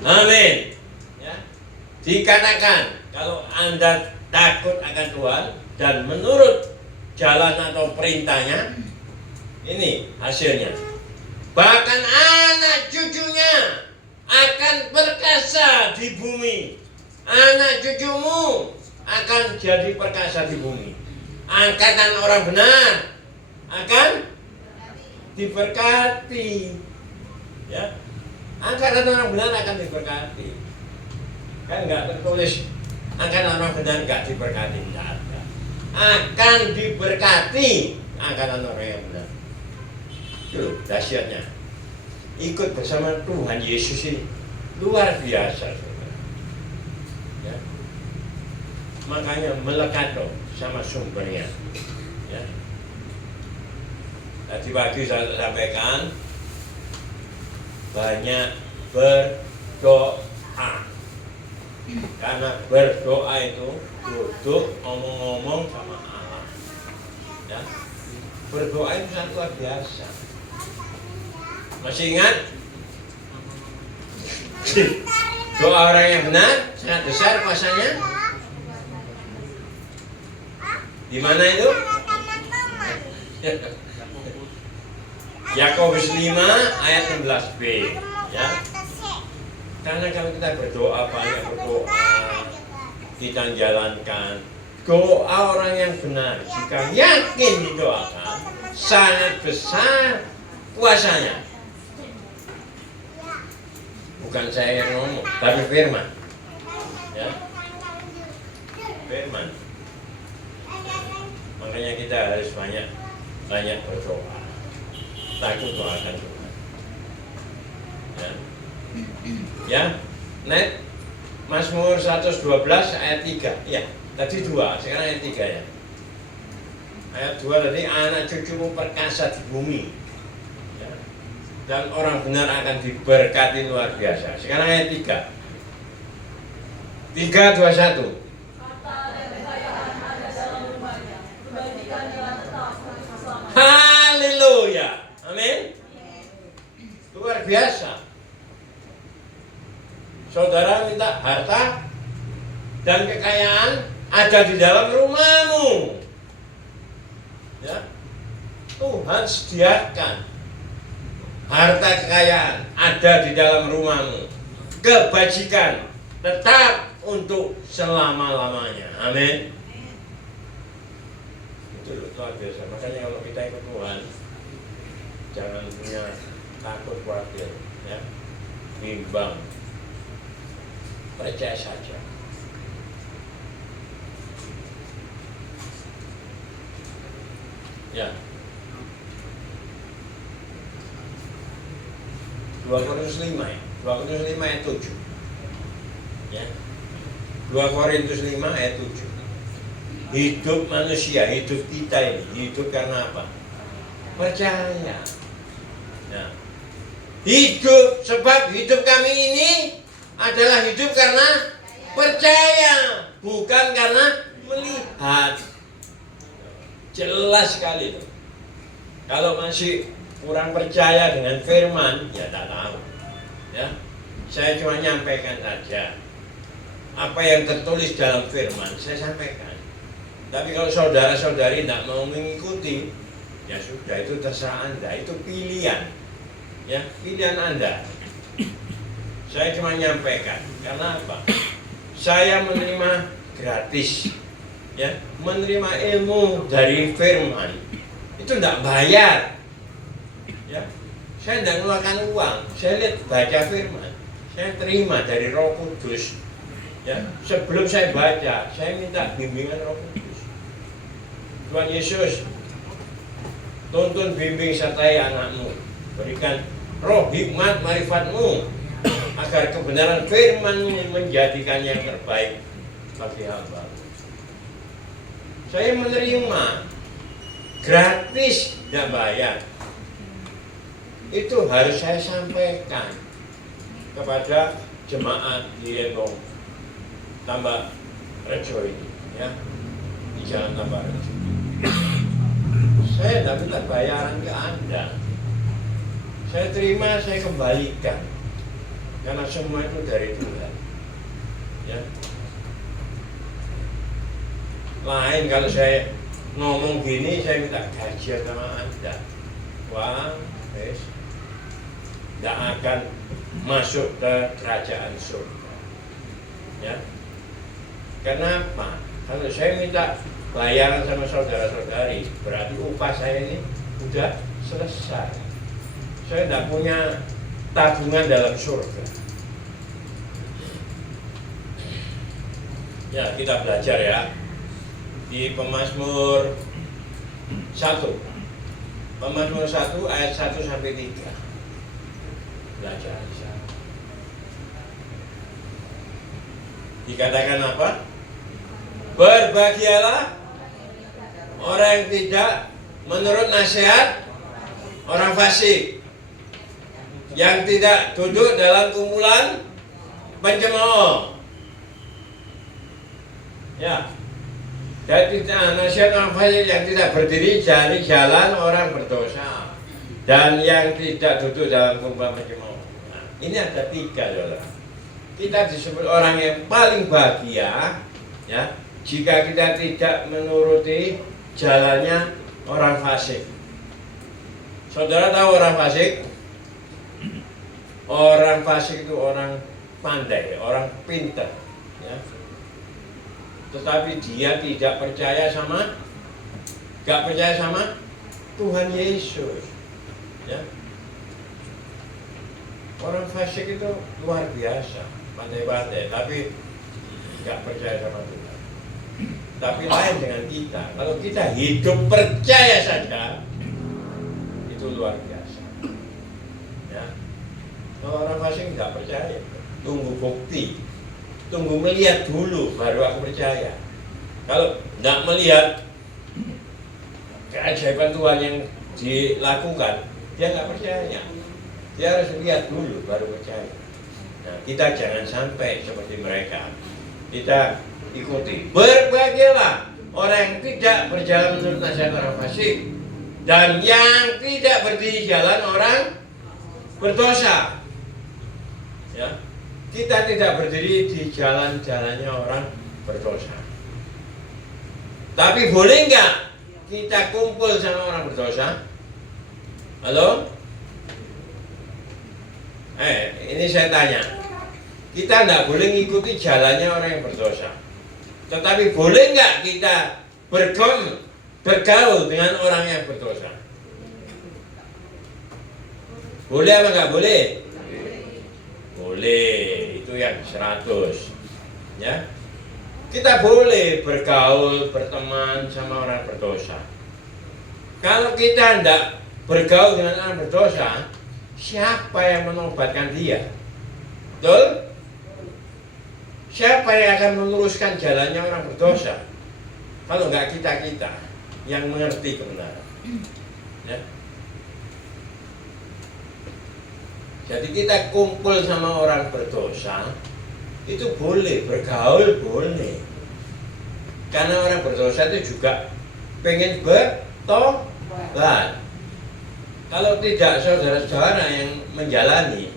Amin. Ya. Dikatakan kalau Anda takut akan Tuhan dan menurut jalan atau perintahnya, ini hasilnya. Bahkan anak cucunya akan perkasa di bumi. Anak cucumu akan jadi perkasa di bumi. Angkatan orang benar akan diberkati. Ya, angkatan orang benar akan diberkati. Kan enggak tertulis angkatan orang benar enggak diberkati, enggak ada. Akan diberkati angkatan orang yang benar. Itu dahsyatnya. Ikut bersama Tuhan Yesus ini luar biasa. Ya. Makanya melekat dong sama sumbernya. Ya. Tadi pagi saya sampaikan banyak berdoa. Karena berdoa itu duduk ngomong-ngomong sama Allah. Ya. Berdoa itu sangat luar biasa. Masih ingat? Doa orang yang benar sangat besar kuasanya. Di mana itu? Yakobus 5 ayat 16b. Ya. Karena kalau kita berdoa banyak berdoa, kita jalankan doa orang yang benar. Jika yakin didoakan, sangat besar kuasanya. Bukan saya yang ngomong, tapi firman. Ya. Firman. Makanya kita harus banyak berdoa. Takut doakan Tuhan. Ya. Ya. Net Mazmur 112 ayat 3. Ya, tadi 2, sekarang ayat 3 ya. Ayat 2 tadi, anak cucumu perkasa di bumi. Dan orang benar akan diberkati luar biasa. Sekarang ayat 3. 3, 2, 1. Haleluya. Amin. Luar biasa. Saudara minta harta dan kekayaan ada di dalam rumahmu. Ya. Tuhan sediakan harta kekayaan ada di dalam rumahmu. Kebajikan tetap untuk selama-lamanya. Amin. Itu luar biasa. Makanya kalau kita ikut Tuhan, jangan punya takut khawatir, ya. Bimbang. Percaya saja. Ya. 2 Korintus 5 ya. 2 Korintus 5 ayat 7. Ya. 2 Korintus 5 ayat 7. Hidup manusia, hidup kita ini, hidup karena apa? Percaya. Nah, hidup, sebab hidup kami ini adalah hidup karena percaya, bukan karena melihat. Jelas sekali tuh. Kalau masih kurang percaya dengan firman, ya tak tahu. Ya, saya cuma nyampaikan saja apa yang tertulis dalam firman, saya sampaikan. Tapi kalau saudara-saudari tidak mau mengikuti, ya sudah, itu terserah Anda, itu pilihan. Ya, pilihan Anda. Saya cuma nyampaikan, karena apa? Saya menerima gratis, ya, menerima ilmu dari firman. Itu tidak bayar. Ya, saya tidak mengeluarkan uang. Saya lihat baca firman, saya terima dari Roh Kudus. Ya, sebelum saya baca, saya minta bimbingan Roh Kudus. Tuhan Yesus, tuntun bimbing sertai anakmu, berikan roh hikmat marifatmu, agar kebenaran firman menjadikan yang terbaik bagi hamba. Saya menerima gratis, tidak bayar. Itu harus saya sampaikan kepada jemaat di Embong Tambak Rejo ini, ya, di Jalan Tambak Rejo. Saya tidak minta bayaran ke Anda. Saya terima, saya kembalikan, karena semua itu dari Tuhan. Ya. Lain kalau saya ngomong gini, saya minta gajian sama Anda. Wah, guys, tidak akan masuk ke kerajaan surga. Ya. Kenapa? Kalau saya minta bayaran sama saudara-saudari, berarti upah saya ini sudah selesai. Saya tidak punya tabungan dalam surga. Ya, kita belajar ya di Pemazmur 1. Pemazmur 1 ayat 1 sampai 3. Belajar di sana. Dikatakan apa? Berbahagialah orang yang tidak menurut nasihat orang fasik, yang tidak duduk dalam kumpulan pencemooh. Ya, dan tidak nasihat orang fasik, yang tidak berdiri dari jalan orang berdosa, dan yang tidak duduk dalam kumpulan pencemooh. Nah, ini ada 3, saudara. Kita disebut orang yang paling bahagia, ya, jika kita tidak menuruti jalannya orang fasik. Saudara tahu orang fasik? Orang fasik itu orang pandai, orang pintar, ya. Tetapi dia tidak percaya sama, gak percaya sama Tuhan Yesus, ya. Orang fasik itu luar biasa, pandai-pandai, tapi gak percaya sama Tuhan. Tapi lain dengan kita. Kalau kita hidup percaya saja, itu luar biasa. Ya. Kalau orang fasik tidak percaya, tunggu bukti, tunggu melihat dulu, baru aku percaya. Kalau tidak melihat keajaiban Tuhan yang dilakukan, dia nggak percaya. Dia harus lihat dulu, baru percaya. Nah, kita jangan sampai seperti mereka. Kita ikuti. Berbahagialah orang yang tidak berjalan menurut nasihat orang fasik, dan yang tidak berdiri jalan orang berdosa. Ya, kita tidak berdiri di jalan-jalannya orang berdosa. Tapi boleh nggak kita kumpul sama orang berdosa? Halo? Ini saya tanya. Kita tidak boleh ngikuti jalannya orang yang berdosa. Tetapi boleh nggak kita bergaul dengan orang yang berdosa? Boleh apa nggak boleh? Boleh, itu yang 100. Ya, kita boleh bergaul, berteman sama orang berdosa. Kalau kita tidak bergaul dengan orang berdosa, siapa yang menobatkan dia? Betul? Siapa yang akan meluruskan jalannya orang berdosa? Kalau nggak kita yang mengerti kebenaran. Ya. Jadi kita kumpul sama orang berdosa, itu boleh, bergaul boleh. Karena orang berdosa itu juga pengen bertobat. Kalau tidak saudara-saudara yang menjalani,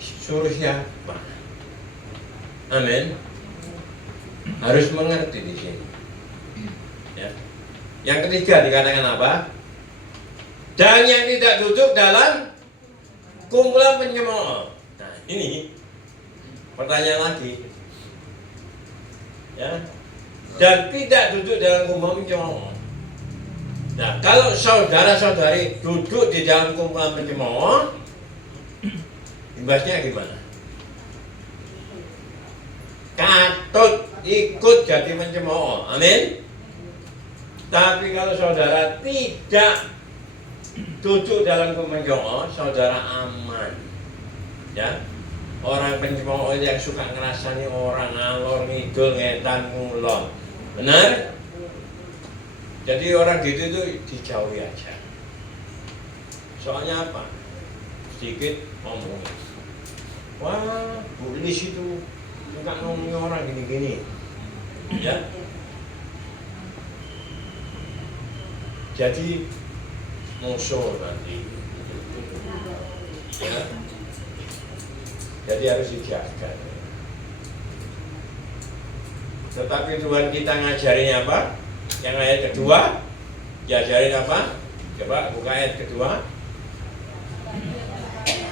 suruh siapa? Amin. Harus mengerti di sini. Yang ketiga dikatakan apa? Dan yang tidak duduk dalam kumpulan pencemooh. Nah, ini pertanyaan lagi. Ya. Dan tidak duduk dalam kumpulan pencemooh. Nah, kalau saudara-saudari duduk di dalam kumpulan pencemooh, imbasnya gimana? Katut ikut jadi pencemooh. Amin. Tapi kalau saudara tidak duduk dalam kumpulan pencemooh, saudara aman. Ya. Orang pencemooh yang suka ngerasani orang ngalor ngidul ngetan ngulon. Benar? Jadi orang gitu itu dijauhi aja. Soalnya apa? Sedikit ngomong. Wah, Bu Lis itu suka ngomongin orang gini-gini. Ya. Jadi musuh nanti. Ya. Jadi harus dijaga. Tetapi Tuhan kita ngajarin apa? Yang ayat kedua, diajarin apa? Coba buka ayat kedua.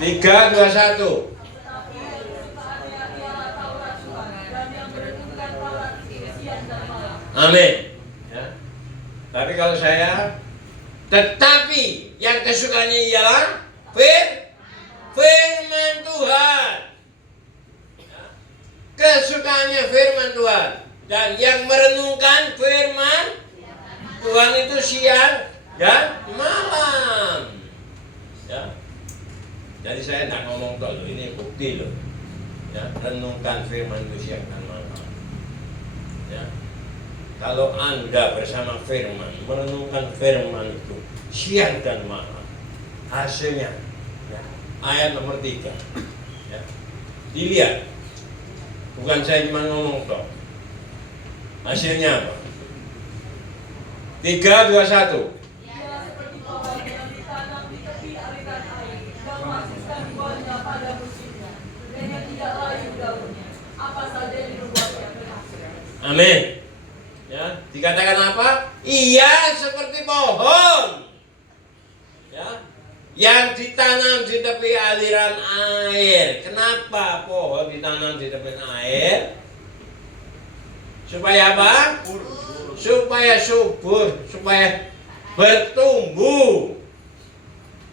3, 2, 1. Amin. Ya. Tapi kalau saya, tetapi yang kesukaannya ialah firman Tuhan. Ya. Kesukaannya firman Tuhan. Dan yang merenungkan firman Tuhan itu siang dan malam. Ya. Jadi saya tidak ngomong loh, ini bukti loh. Ya, renungkan firman itu siang dan malam. Ya. Kalau Anda bersama firman, merenungkan firman itu siang dan malam, hasilnya ya, ayat nomor 3. Ya. Dilihat. Bukan saya cuma ngomong toh. Hasilnya apa? 3, 2, 1. Ia seperti pohon yang ditanam di tepi aliran air dan menghasilkan buahnya pada musimnya, dan yang tidak layu daunnya. Apa saja yang dibuatnya berhasil. Amin. Ya, dikatakan apa? Ia seperti pohon. Ya, yang ditanam di tepi aliran air. Kenapa pohon ditanam di tepi air? Supaya apa? Supaya subur, supaya bertumbuh.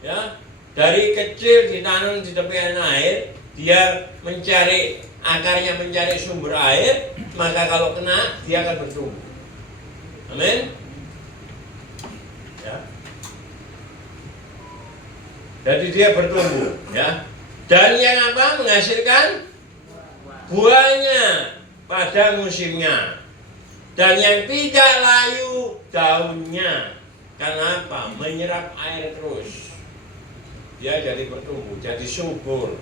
Ya, dari kecil ditanam di tepi air, dia mencari akarnya, mencari sumber air, maka kalau kena dia akan bertumbuh. Amin. Ya. Jadi dia bertumbuh, ya. Dan yang apa? Menghasilkan buahnya pada musimnya. Dan yang tidak layu daunnya. Karena apa? Menyerap air terus. Dia jadi bertumbuh, jadi subur.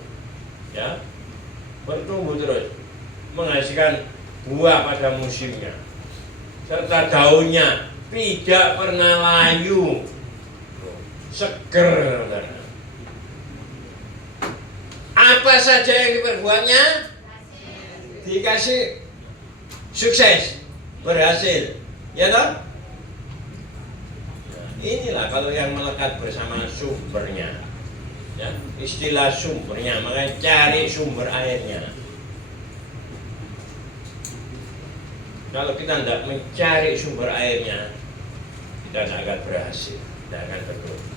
Ya. Bertumbuh terus. Menghasilkan buah pada musimnya. Serta daunnya tidak pernah layu. Seger. Apa saja yang diperbuatnya dikasih sukses, berhasil, ya toh? Nah, inilah kalau yang melekat bersama sumbernya, ya, istilah sumbernya, makanya cari sumber airnya. Kalau kita tidak mencari sumber airnya, kita tidak akan berhasil, tidak akan bertumbuh.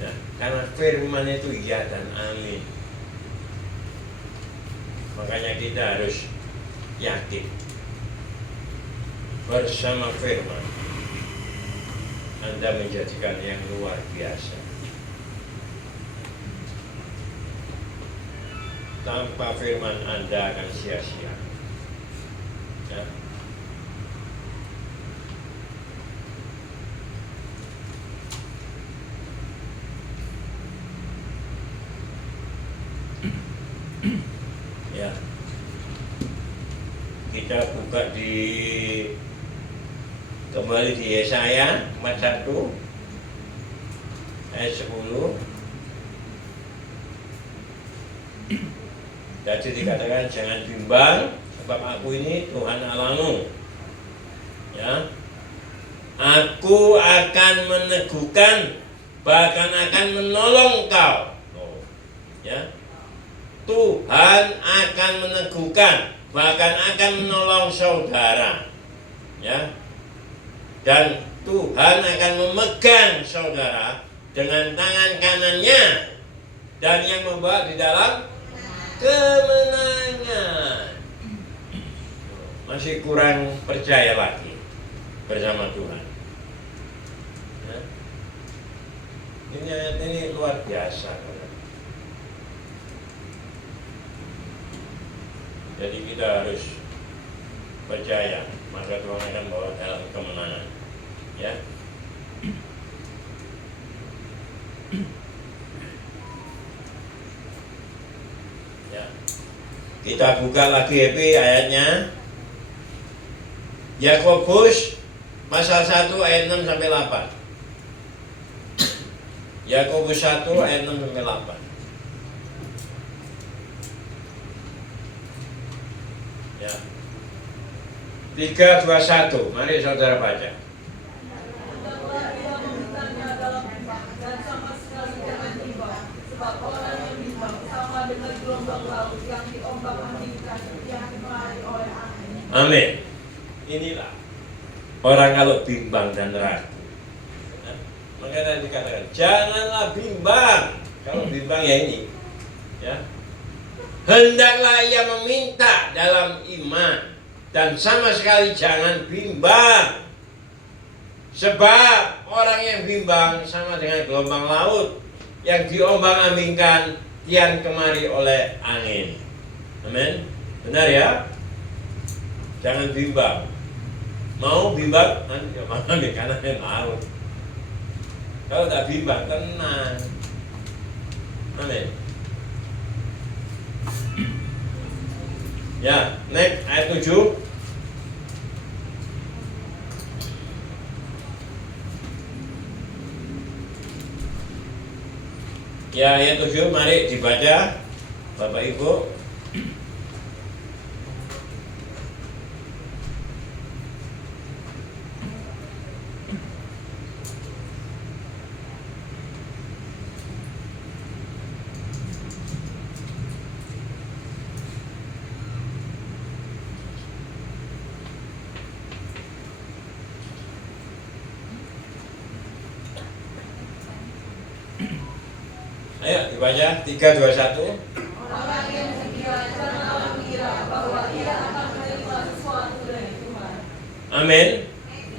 Ya, karena firman itu iya dan amin. Makanya kita harus yakin bersama firman Anda menjadikan yang luar biasa. Tanpa firman Anda akan sia-sia. Ya. Ya. Kita buka kembali di Yesaya 41 ayat 10. Jadi dikatakan jangan bimbang sebab aku ini Tuhan Allahmu. Ya. Aku akan meneguhkan, bahkan akan menolong kau. Oh, ya. Tuhan akan meneguhkan, bahkan akan menolong saudara. Ya. Dan Tuhan akan memegang saudara dengan tangan kanannya dan yang membawa di dalam kemenangan. Masih kurang percaya lagi bersama Tuhan. Ya. Ini luar biasa. Jadi kita harus percaya, maka Tuhan akan bawa dalam kemenangan. Ya. Ya. Kita buka lagi ayatnya. Yakobus pasal 1 ayat 6 sampai 8. Yakobus 1 ayat 6 sampai 8. Ya. 3, 2, 1. Mari saudara baca. Amin. Inilah orang kalau bimbang dan ragu. Nah, makanya dikatakan janganlah bimbang. Kalau bimbang ya ini, ya. Hendaklah ia meminta dalam iman dan sama sekali jangan bimbang. Sebab orang yang bimbang sama dengan gelombang laut yang diombang-ambingkan kian kemari oleh angin. Amin. Benar ya? Jangan bimbang. Mau bimbang nanti mana nih kanan dan laut. Kalau tak bimbang tenang. Amin. Ya, next ayat 7. Ya, ayat 7 mari dibaca Bapak Ibu. Ayo dibaca 3, 2, 1. Orang yang setia janganlah mengira bahwa ia akan menerima sesuatu dari Tuhan. Amin.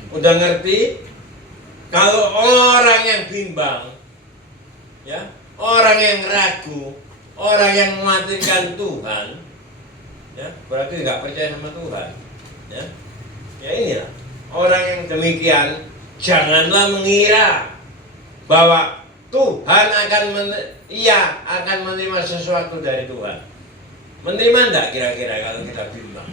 Udah ngerti? Kalau orang yang bimbang, ya, orang yang ragu, orang yang mematikan Tuhan, ya, berarti nggak percaya sama Tuhan. Ya, ya inilah orang yang demikian. Janganlah mengira bahwa Tuhan akan menerima sesuatu dari Tuhan. Menerima enggak kira-kira kalau kita bimbang?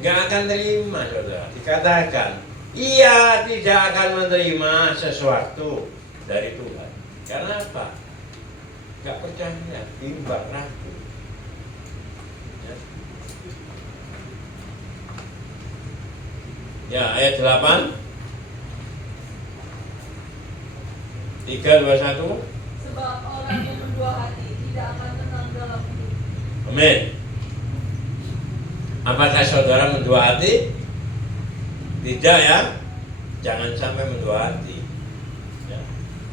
Enggak akan terima, saudara. Dikatakan, ia tidak akan menerima sesuatu dari Tuhan. Karena apa? Enggak percaya, bimbang, ragu. Ya, ayat 8. 3, 2, 1. Sebab orang yang mendua hati tidak akan tenang dalam hidup. Amin. Apakah saudara mendua hati? Tidak ya. Jangan sampai mendua hati. Ya.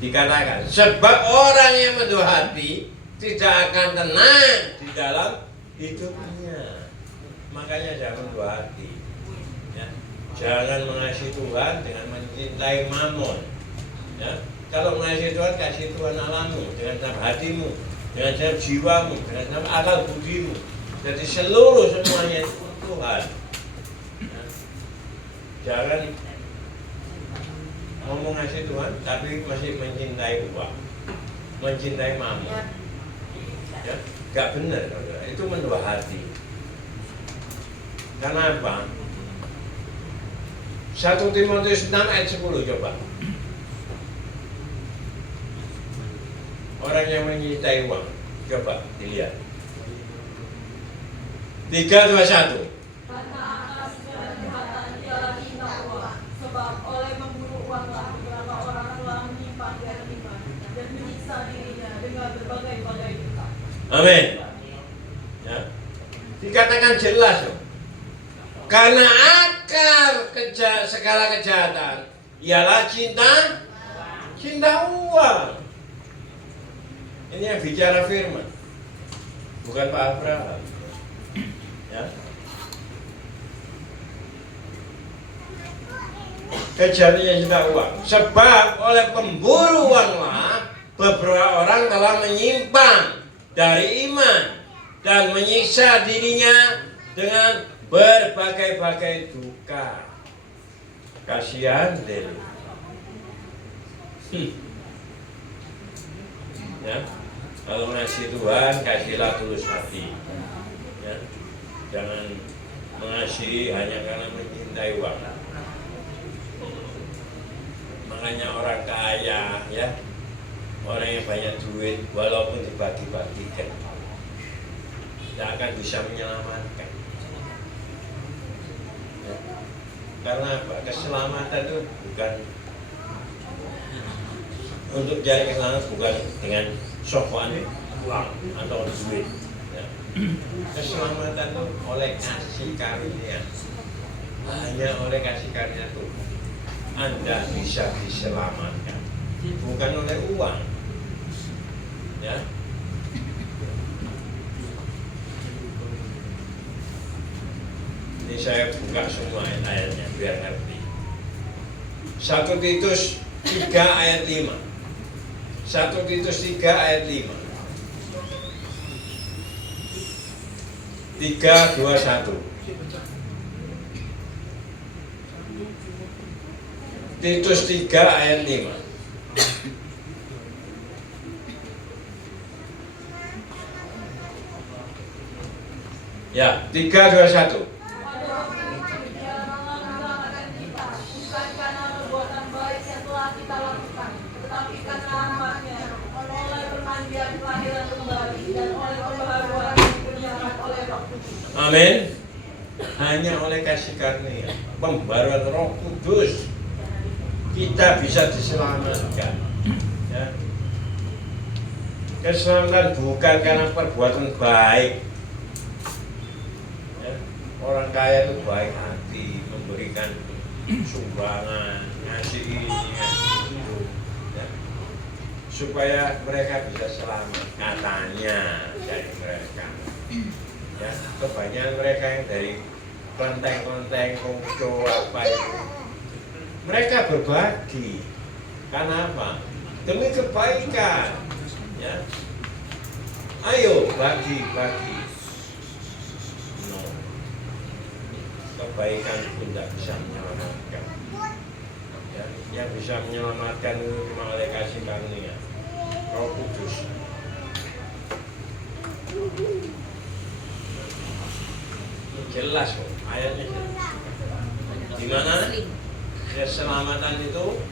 Dikatakan sebab orang yang mendua hati tidak akan tenang di dalam hidupnya. Makanya jangan mendua hati. Ya. Jangan mengasihi Tuhan dengan mencintai mamon. Ya. Kalau mengasihi Tuhan, kasih Tuhan alamu dengan dalam hatimu, dengan dalam jiwamu, dengan dalam akal budimu. Jadi semuanya itu untuk Tuhan. Ya. Jangan mau mengasihi Tuhan, tapi masih mencintai uang, mencintai mamon. Ya, gak benar, saudara. Itu mendua hati. Karena apa? 1 Timotius 6 ayat 10 coba. Orang yang mencintai uang, coba dilihat. 3, 2, 1. Karena atas segala kejahatan ialah cinta uang. Sebab oleh menyiksa dirinya dengan berbagai-bagai duka. Amin. Ya. Dikatakan jelas loh. Karena akar segala kejahatan ialah cinta uang. Ini yang bicara firman, bukan Pak Abraham. Ya. Kejadiannya cinta uang. Sebab oleh pemburu uanglah beberapa orang telah menyimpang dari iman dan menyiksa dirinya dengan berbagai-bagai duka. Kasihan deh. Ya, kalau ngasih Tuhan kasihlah tulus hati. Ya, jangan mengasihi hanya karena mencintai uang. Makanya orang kaya, ya, orang yang banyak duit, walaupun dibagi-bagikan, tidak akan bisa menyelamatkan. Ya. Karena apa? Keselamatan itu bukan untuk cari keselamatan bukan dengan sokongan uang atau duit. Ya. Keselamatan itu oleh kasih karunia. Hanya oleh kasih karunia itu Anda bisa diselamatkan, bukan oleh uang. Ya. Ini saya buka semua ayatnya biar ngerti. 1 Titus 3 ayat 5. 1 Titus 3 ayat 5. 3:21. Titus 3 ayat 5. Ya, 3:21. Amin. Hanya oleh kasih karunia, pembaruan Roh Kudus, kita bisa diselamatkan. Ya. Keselamatan bukan karena perbuatan baik. Ya. Orang kaya itu baik hati, memberikan sumbangan, ngasih ini, ngasih itu, ya. Supaya mereka bisa selamat, katanya dari mereka. Ya, kebanyakan mereka yang dari kelenteng-kelenteng, kongco, apa itu, mereka berbagi. Karena apa? Demi kebaikan. Ya. Ayo bagi-bagi. No. Kebaikan pun tidak bisa menyelamatkan. Ya. Yang bisa menyelamatkan itu cuma oleh kasih karunia Roh Kudus. Jelas kok ayatnya. Di mana keselamatan itu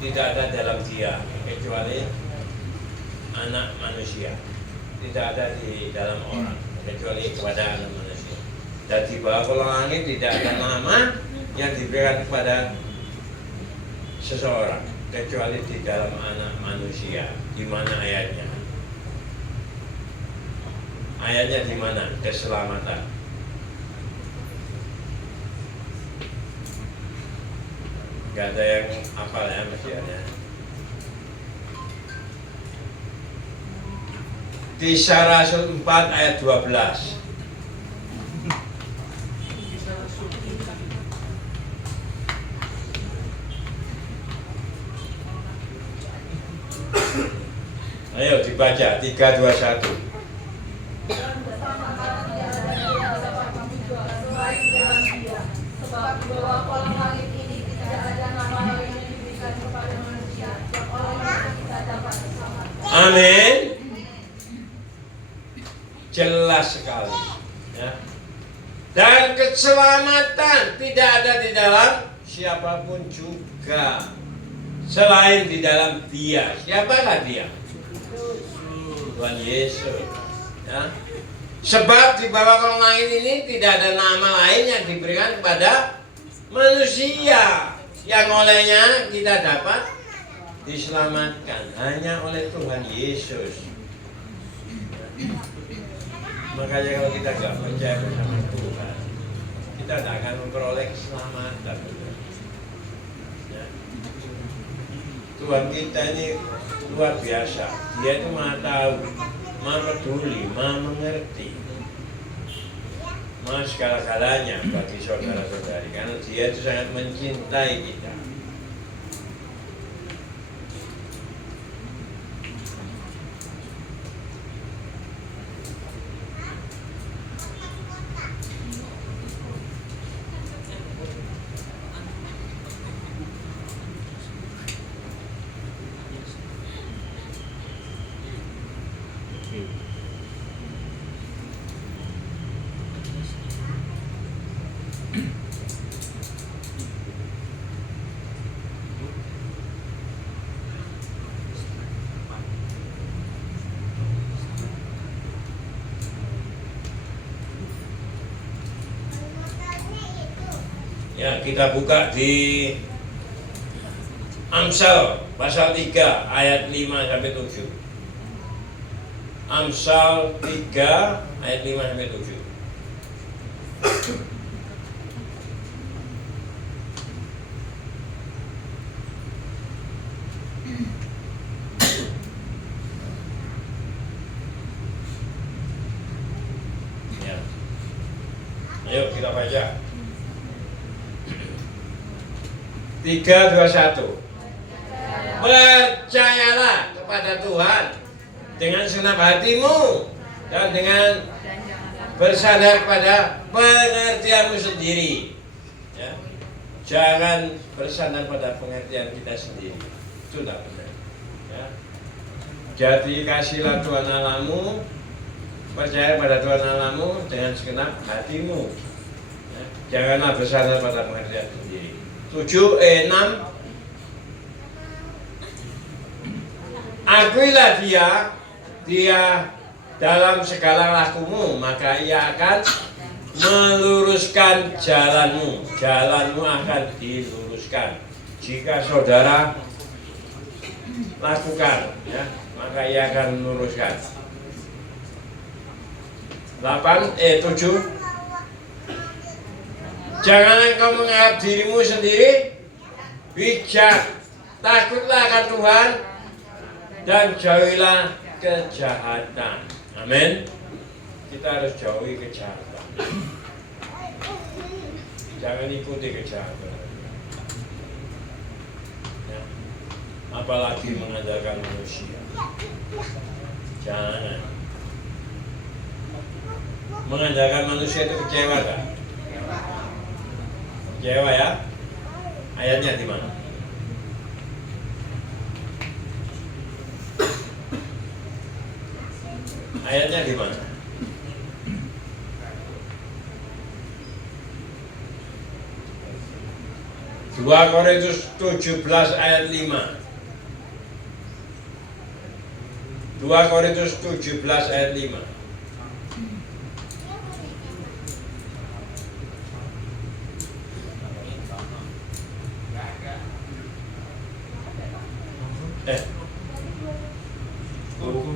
tidak ada dalam dia kecuali anak manusia. Tidak ada di dalam orang kecuali kepada anak manusia. Dan di bawah kolong langit tidak ada nama yang diberikan kepada seseorang kecuali di dalam anak manusia. Di mana ayatnya? Ayatnya di mana? Keselamatan. Gak ada yang hafal ya masih ada. Kisah Rasul 4 ayat 12. Ayo dibaca 3:21. Amin. Jelas sekali. Ya. Dan keselamatan tidak ada di dalam siapapun juga selain di dalam Dia. Siapakah Dia? Tuhan Yesus. Ya. Sebab di bawah kolong langit ini tidak ada nama lain yang diberikan kepada manusia yang olehnya kita dapat diselamatkan hanya oleh Tuhan Yesus. Makanya kalau kita nggak percaya bersama Tuhan, kita tidak akan memperoleh keselamatan. Ya. Tuhan kita ini luar biasa. Dia itu maha tahu, maha peduli, maha mengerti, maha segala-galanya bagi saudara-saudari. Karena Dia itu sangat mencintai kita. Ya, kita buka di Amsal pasal 3 ayat 5 sampai 7. Amsal 3 ayat 5 sampai 7. Ya. Ayo kita baca. 3, 2, 1. Percayalah kepada Tuhan dengan segenap hatimu dan dengan bersandar pada pengertianmu sendiri. Ya. Jangan bersandar pada pengertian kita sendiri. Itu tidak benar. Ya. Jadi kasihlah Tuhan Allahmu, percaya pada Tuhan Allahmu dengan segenap hatimu. Ya. Janganlah bersandar pada pengertian sendiri. 6. Akuilah dia dalam segala lakumu, maka ia akan meluruskan jalanmu. Jalanmu akan diluruskan jika saudara lakukan, ya, maka ia akan meluruskan. 7. Jangan engkau menganggap dirimu sendiri bijak, takutlah akan Tuhan dan jauhilah kejahatan. Amin. Kita harus jauhi kejahatan. Jangan ikuti kejahatan. Ya. Apalagi mengandalkan manusia. Jangan. Mengandalkan manusia itu kecewa kan? Kecewa ya? Ayatnya di mana? Ayatnya di mana? Dua Korintus 17 ayat 5. 2 Korintus 17 ayat 5.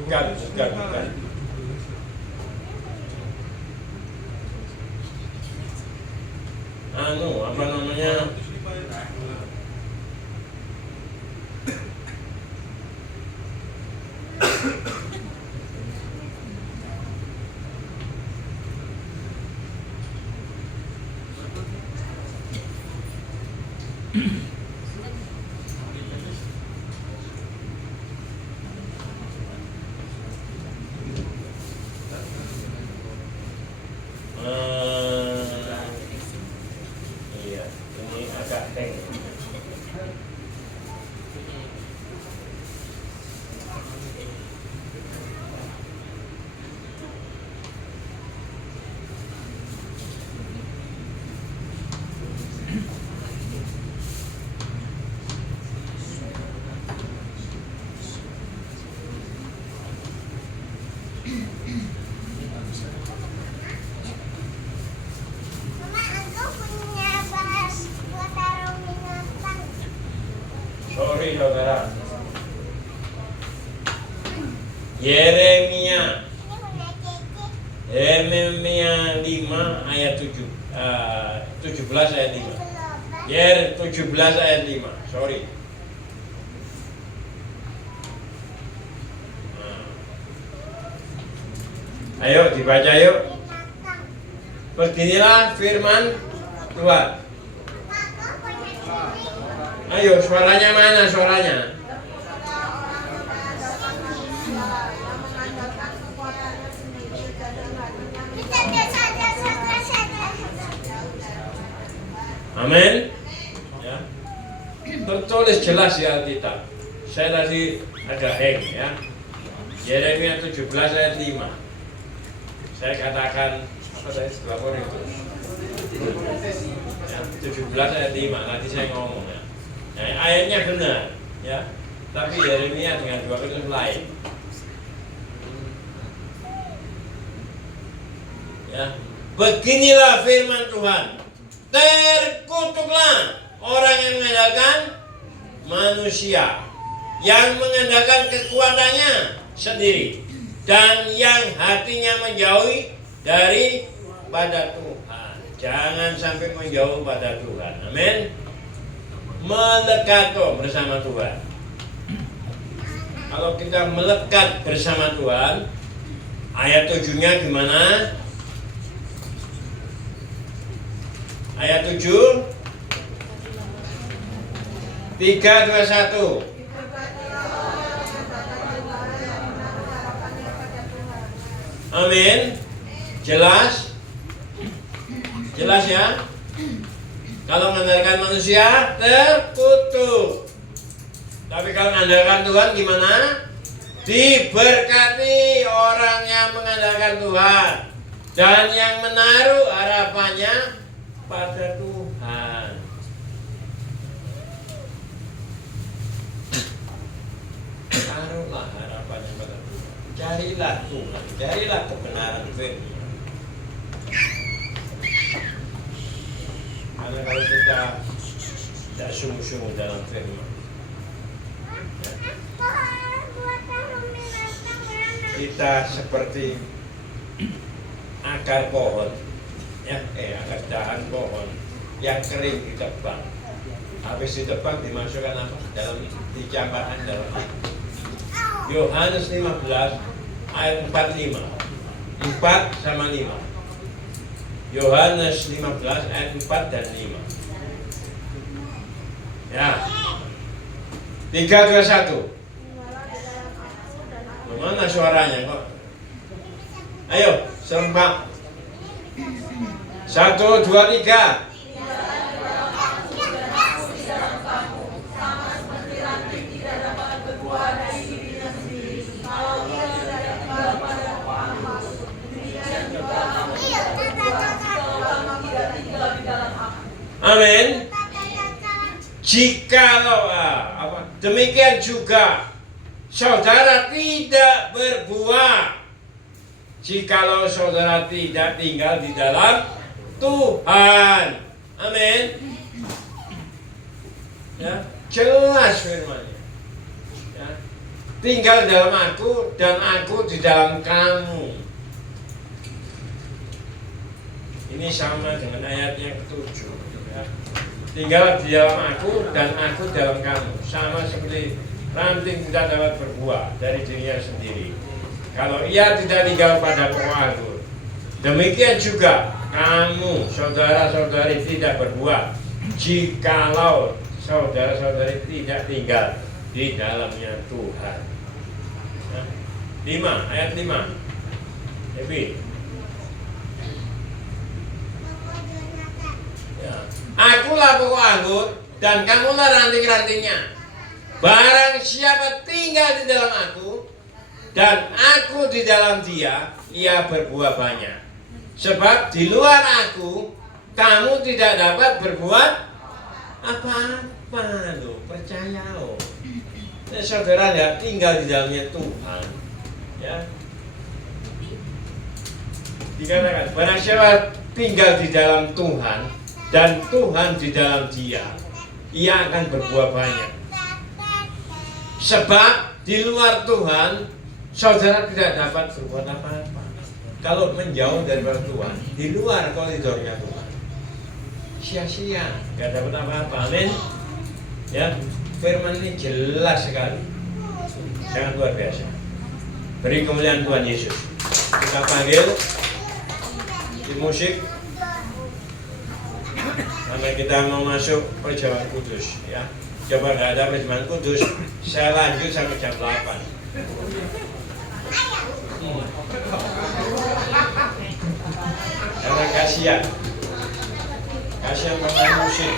Bukan. Apa namanya? Iya, ini agak teng. Yeremia 5 ayat 17 ayat 5. 17 ayat 5. Sorry. Ayo dibaca yuk. Beginilah firman Tuhan. Ayo, suaranya mana suaranya? Amin. Ya. Tertulis jelas di Alkitab. Saya tadi agak hang ya. Yeremia 17 ayat 5. Saya katakan apa tadi setelah Korintus. Ya, 17 ayat 5. Nanti saya ngomong ya. Nah, ayatnya benar ya. Tapi Yeremia dengan 2 Korintus lain. Ya. Beginilah firman Tuhan. Terkutuklah orang yang mengandalkan manusia, yang mengandalkan kekuatannya sendiri, dan yang hatinya menjauhi daripada Tuhan. Jangan sampai menjauh pada Tuhan. Amin. Melekat bersama Tuhan. Kalau kita melekat bersama Tuhan, ayat 7-nya gimana? Ayat 7 3, 2, 1. Amin. Jelas? Jelas ya? Kalau mengandalkan manusia terkutuk. Tapi kalau mengandalkan Tuhan gimana? Diberkati orang yang mengandalkan Tuhan dan yang menaruh harapannya pada Tuhan. Taruhlah harapannya pada Tuhan. Carilah Tuhan, carilah kebenaran firman. Karena kalau kita tidak sungguh-sungguh dalam firman, kita seperti akar pohon, akar dahan pohon yang kering ditebang. Habis ditebang dimasukkan apa? Dicampakkan dalam air. Yohanes 15 ayat 45. 4 sama 5. Yohanes 15 ayat 4 dan 5. Ya. 3, 2, 1. Mana suaranya kok? Ayo, serempak. 1, 2, 3. Amin. Jikalau demikian juga saudara tidak berbuah, jikalau saudara tidak tinggal di dalam Tuhan. Amin. Ya, jelas firman-Nya. Ya, tinggal dalam aku dan aku di dalam kamu. Ini sama dengan ayat yang ke-7. Ya. Tinggal di dalam aku dan aku dalam kamu. Sama seperti ranting tidak dapat berbuah dari dirinya sendiri kalau ia tidak tinggal pada pokok anggur. Demikian juga kamu saudara-saudari tidak berbuah jikalau saudara-saudari tidak tinggal di dalamnya Tuhan. 5 ayat 5. Ebi. Ya. Akulah pokok anggur dan kamulah ranting-rantingnya. Barang siapa tinggal di dalam aku dan aku di dalam dia, ia berbuah banyak. Sebab di luar aku kamu tidak dapat berbuat apa-apa loh, percaya loh. Nah, saudara ya tinggal di dalamnya Tuhan. Ya. Dikatakan barang siapa tinggal di dalam Tuhan dan Tuhan di dalam dia, ia akan berbuah banyak. Sebab di luar Tuhan saudara tidak dapat berbuat apa-apa. Kalau menjauh daripada Tuhan, di luar koridornya Tuhan, sia-sia, nggak dapat apa-apa. Amin. Ya, firman ini jelas sekali, sangat luar biasa. Beri kemuliaan Tuhan Yesus. Kita panggil di musik sampai kita mau masuk perjamuan kudus. Ya, coba nggak ada perjamuan kudus, saya lanjut sampai jam 8. Karena kasihan pemain musik.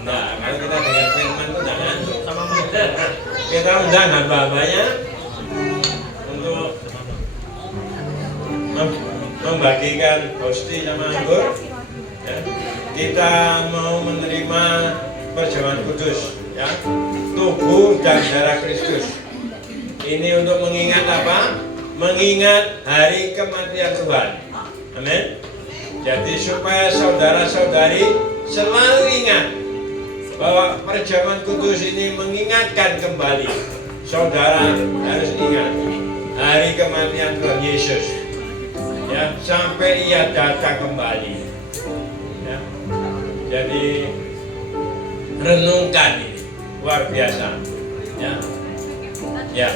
Nah, kalau kita dengar firman itu jangan sama muda. Kita undang hamba-hambanya untuk membagikan hosti sama anggur. Ya. Kita mau menerima perjamuan kudus, ya, tubuh dan darah Kristus. Ini untuk mengingat apa? Mengingat hari kematian Tuhan. Amin. Jadi supaya saudara-saudari selalu ingat bahwa perjamuan kudus ini mengingatkan kembali. Saudara harus ingat hari kematian Tuhan Yesus, ya, sampai Ia datang kembali. Ya. Jadi renungkan ini, luar biasa. Ya,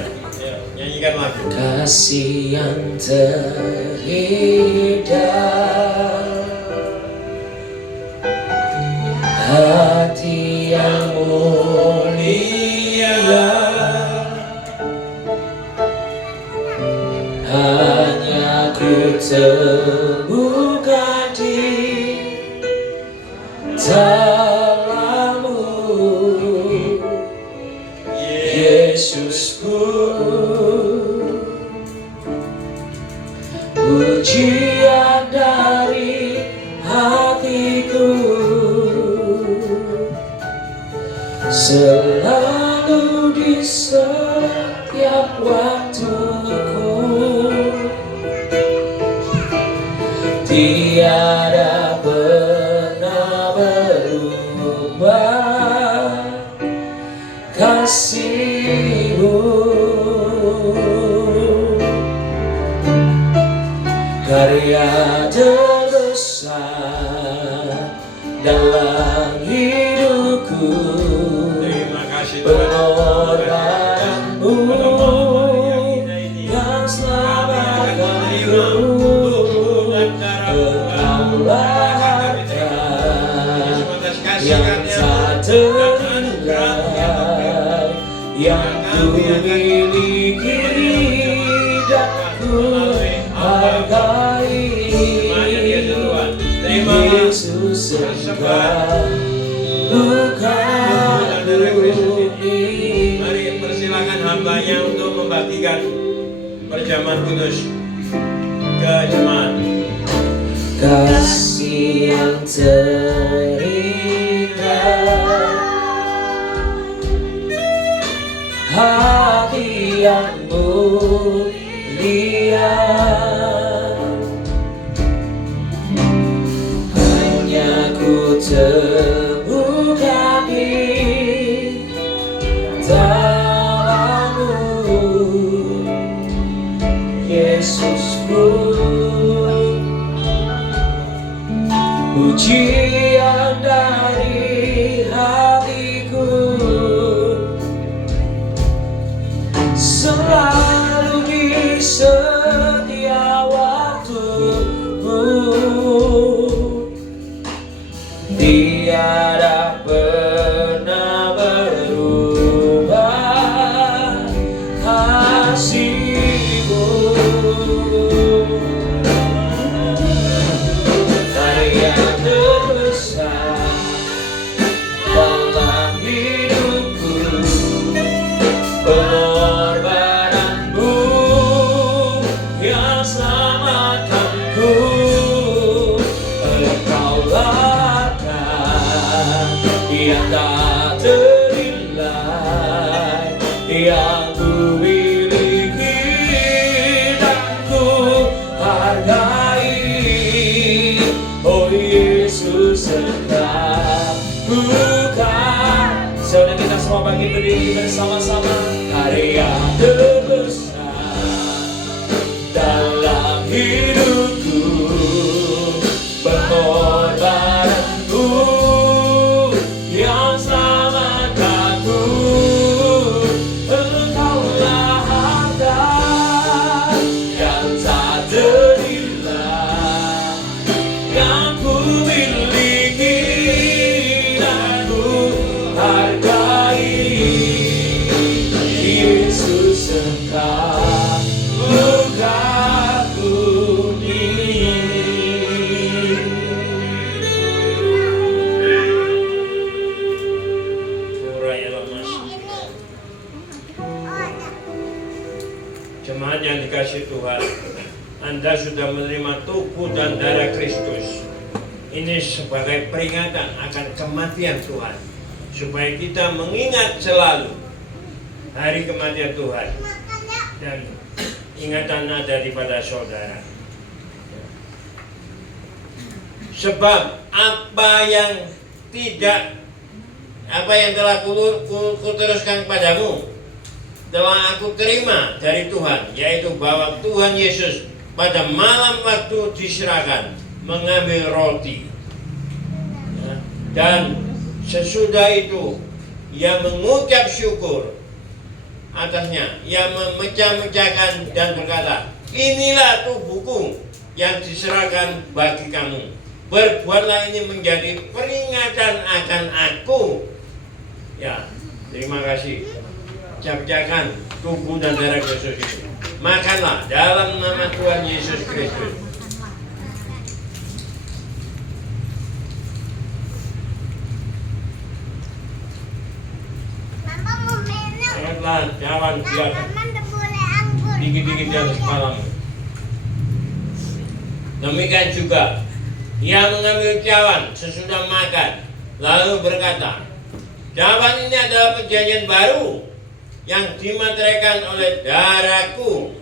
nyanyikan lagu. Kasih yang terindah, hati yang mulia, hanya ku temukan di dalam-Mu, Yesusku. Pujian dari hatiku, selalu di setiap waktuku, tiada pernah berubah kasih-Mu. Karya terbesar dalam hidupku, Terima kasih pengorbananmu yang selamatkanku. Engkaulah harta yang tak ternilai, yang ku miliki dan ku hargai. Yesus Engkau bukan bumi. Mari persilakan hambanya untuk membagikan perjamuan kudus ke jemaat. Kasih yang terindah, hati yang mulia, hanya ku temukan di dalam-Mu, Yesusku. Pujian dari hatiku, selalu di setiap waktuku, tiada pernah berubah kasih-Mu. Karya terbesar dalam hidupku, pengorbananmu yang selamatkanku. Engkaulah harta yang tak ternilai, yang ku miliki dan ku hargai. Oh Yesus, Engkau bukan Saudara kita semua bagi berdiri bersama-sama. Karya terbesar dalam hidupku, pengorbananku yang selamatkan aku. Engkaulah harta yang tak ternilai yang ku miliki dan ku hargai. Yesus engkau lukaku ini. Jemaat yang dikasih Tuhan, Anda sudah menerima tubuh dan darah Kristus. Ini sebagai peringatan akan kematian Tuhan, supaya kita mengingat selalu hari kematian Tuhan, dan ingatan ada di pada saudara. Sebab apa yang telah kuteruskan padamu telah aku terima dari Tuhan, yaitu bahwa Tuhan Yesus pada malam waktu diserahkan mengambil roti, dan sesudah itu ia mengucap syukur atasnya, ia memecah-mecahkan dan berkata, inilah tubuhku yang diserahkan bagi kamu, berbuatlah ini menjadi peringatan akan aku. Ya, terima kasih. Pecahkan tubuh dan darah Yesus itu. Makanlah dalam nama Tuhan Yesus Kristus. Mama mau minum. Janganlah jalan silakan. Mama udah boleh anggur. Dikit-dikit di atas kepalamu. Demikian juga ia mengambil cawan sesudah makan, lalu berkata, cawan ini adalah perjanjian baru yang dimateraikan oleh darahku.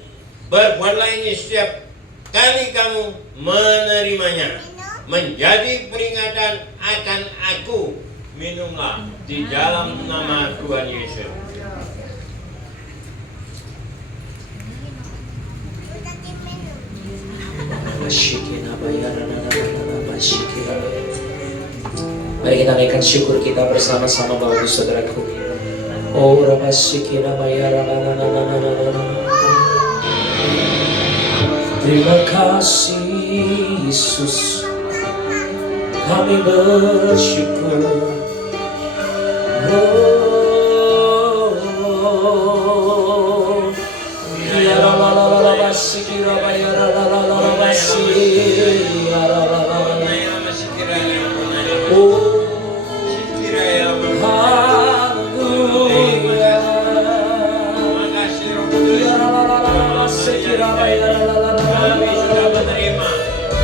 Berbuatlah ini setiap kali kamu menerimanya, menjadi peringatan akan aku. Minumlah di dalam nama Tuhan Yesus. Udah diminum. Mari kita naikkan syukur kita bersama-sama Bapak Ibu Saudaraku. Oh Rabasikina Bayara. Terima kasih Yesus, kami bersyukur. Ya Rabasikina Bayara. Kami sudah menerima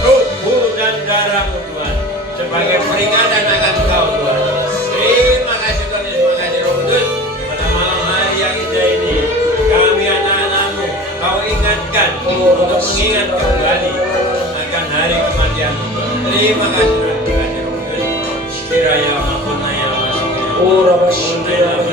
tubuh dan darah-Mu Tuhan sebagai peringatan akan Engkau Tuhan. Terima kasih Tuhan Yesus, terima kasih Roh Kudus. Pada malam hari yang indah ini, kami anak-anak-Mu Kau ingatkan untuk mengingat kembali akan hari kematian-Mu Tuhan. Terima kasih Tuhan, terima kasih Roh Kudus. Kiranya makunaya masikiranya. Oh Rabasikina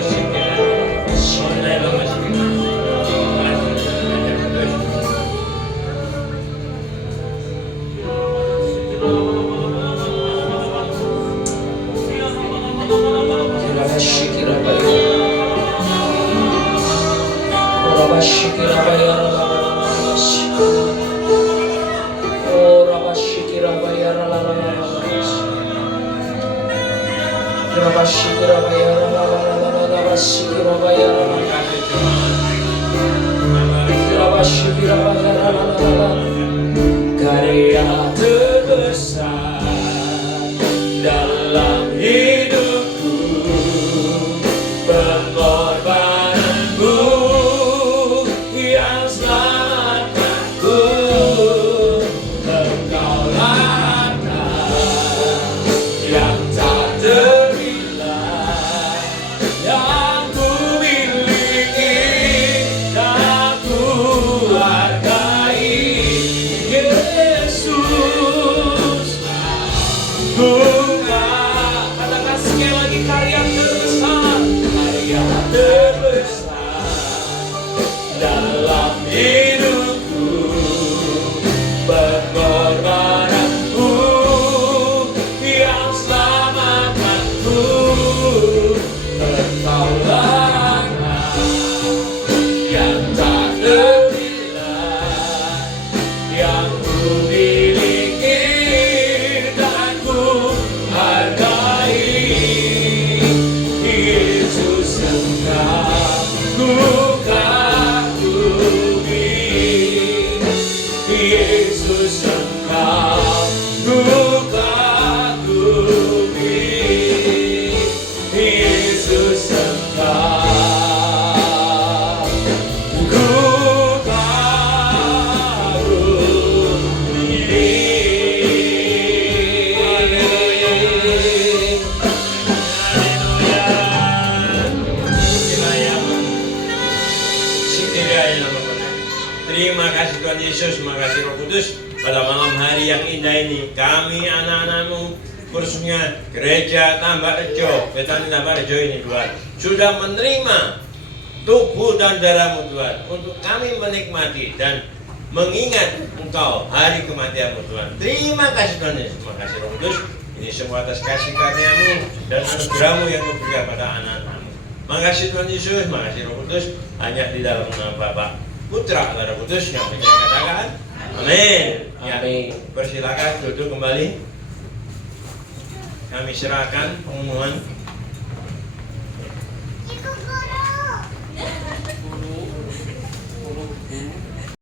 karya terbesar dalam hidupku, pengorbananmu yang selamatkanku. Engkaulah harta yang tak ternilai yang ku miliki dan ku hargai. Yesus Terima kasih Tuhan Yesus, terima kasih Roh Kudus. Pada malam hari yang indah ini, kami anak-anak-Mu, khususnya gereja Tambak Rejo, Betani Tambak Rejo ini Tuhan, sudah menerima tubuh dan darah-Mu Tuhan, untuk kami menikmati dan mengingat Engkau hari kematian-Mu Tuhan. Terima kasih Tuhan Yesus, terima kasih Roh Kudus. Ini semua atas kasih karunia-Mu dan anugerah-Mu yang Mu berikan pada anak-anak-Mu. Makasih Tuhan Yesus, makasih Roh Kudus. Hanya di dalam nama Bapa, Putra, dan Roh Kudus yang percaya katakan, amin. Ya, Amin. persilakan duduk kembali. Kami serahkan pengumuman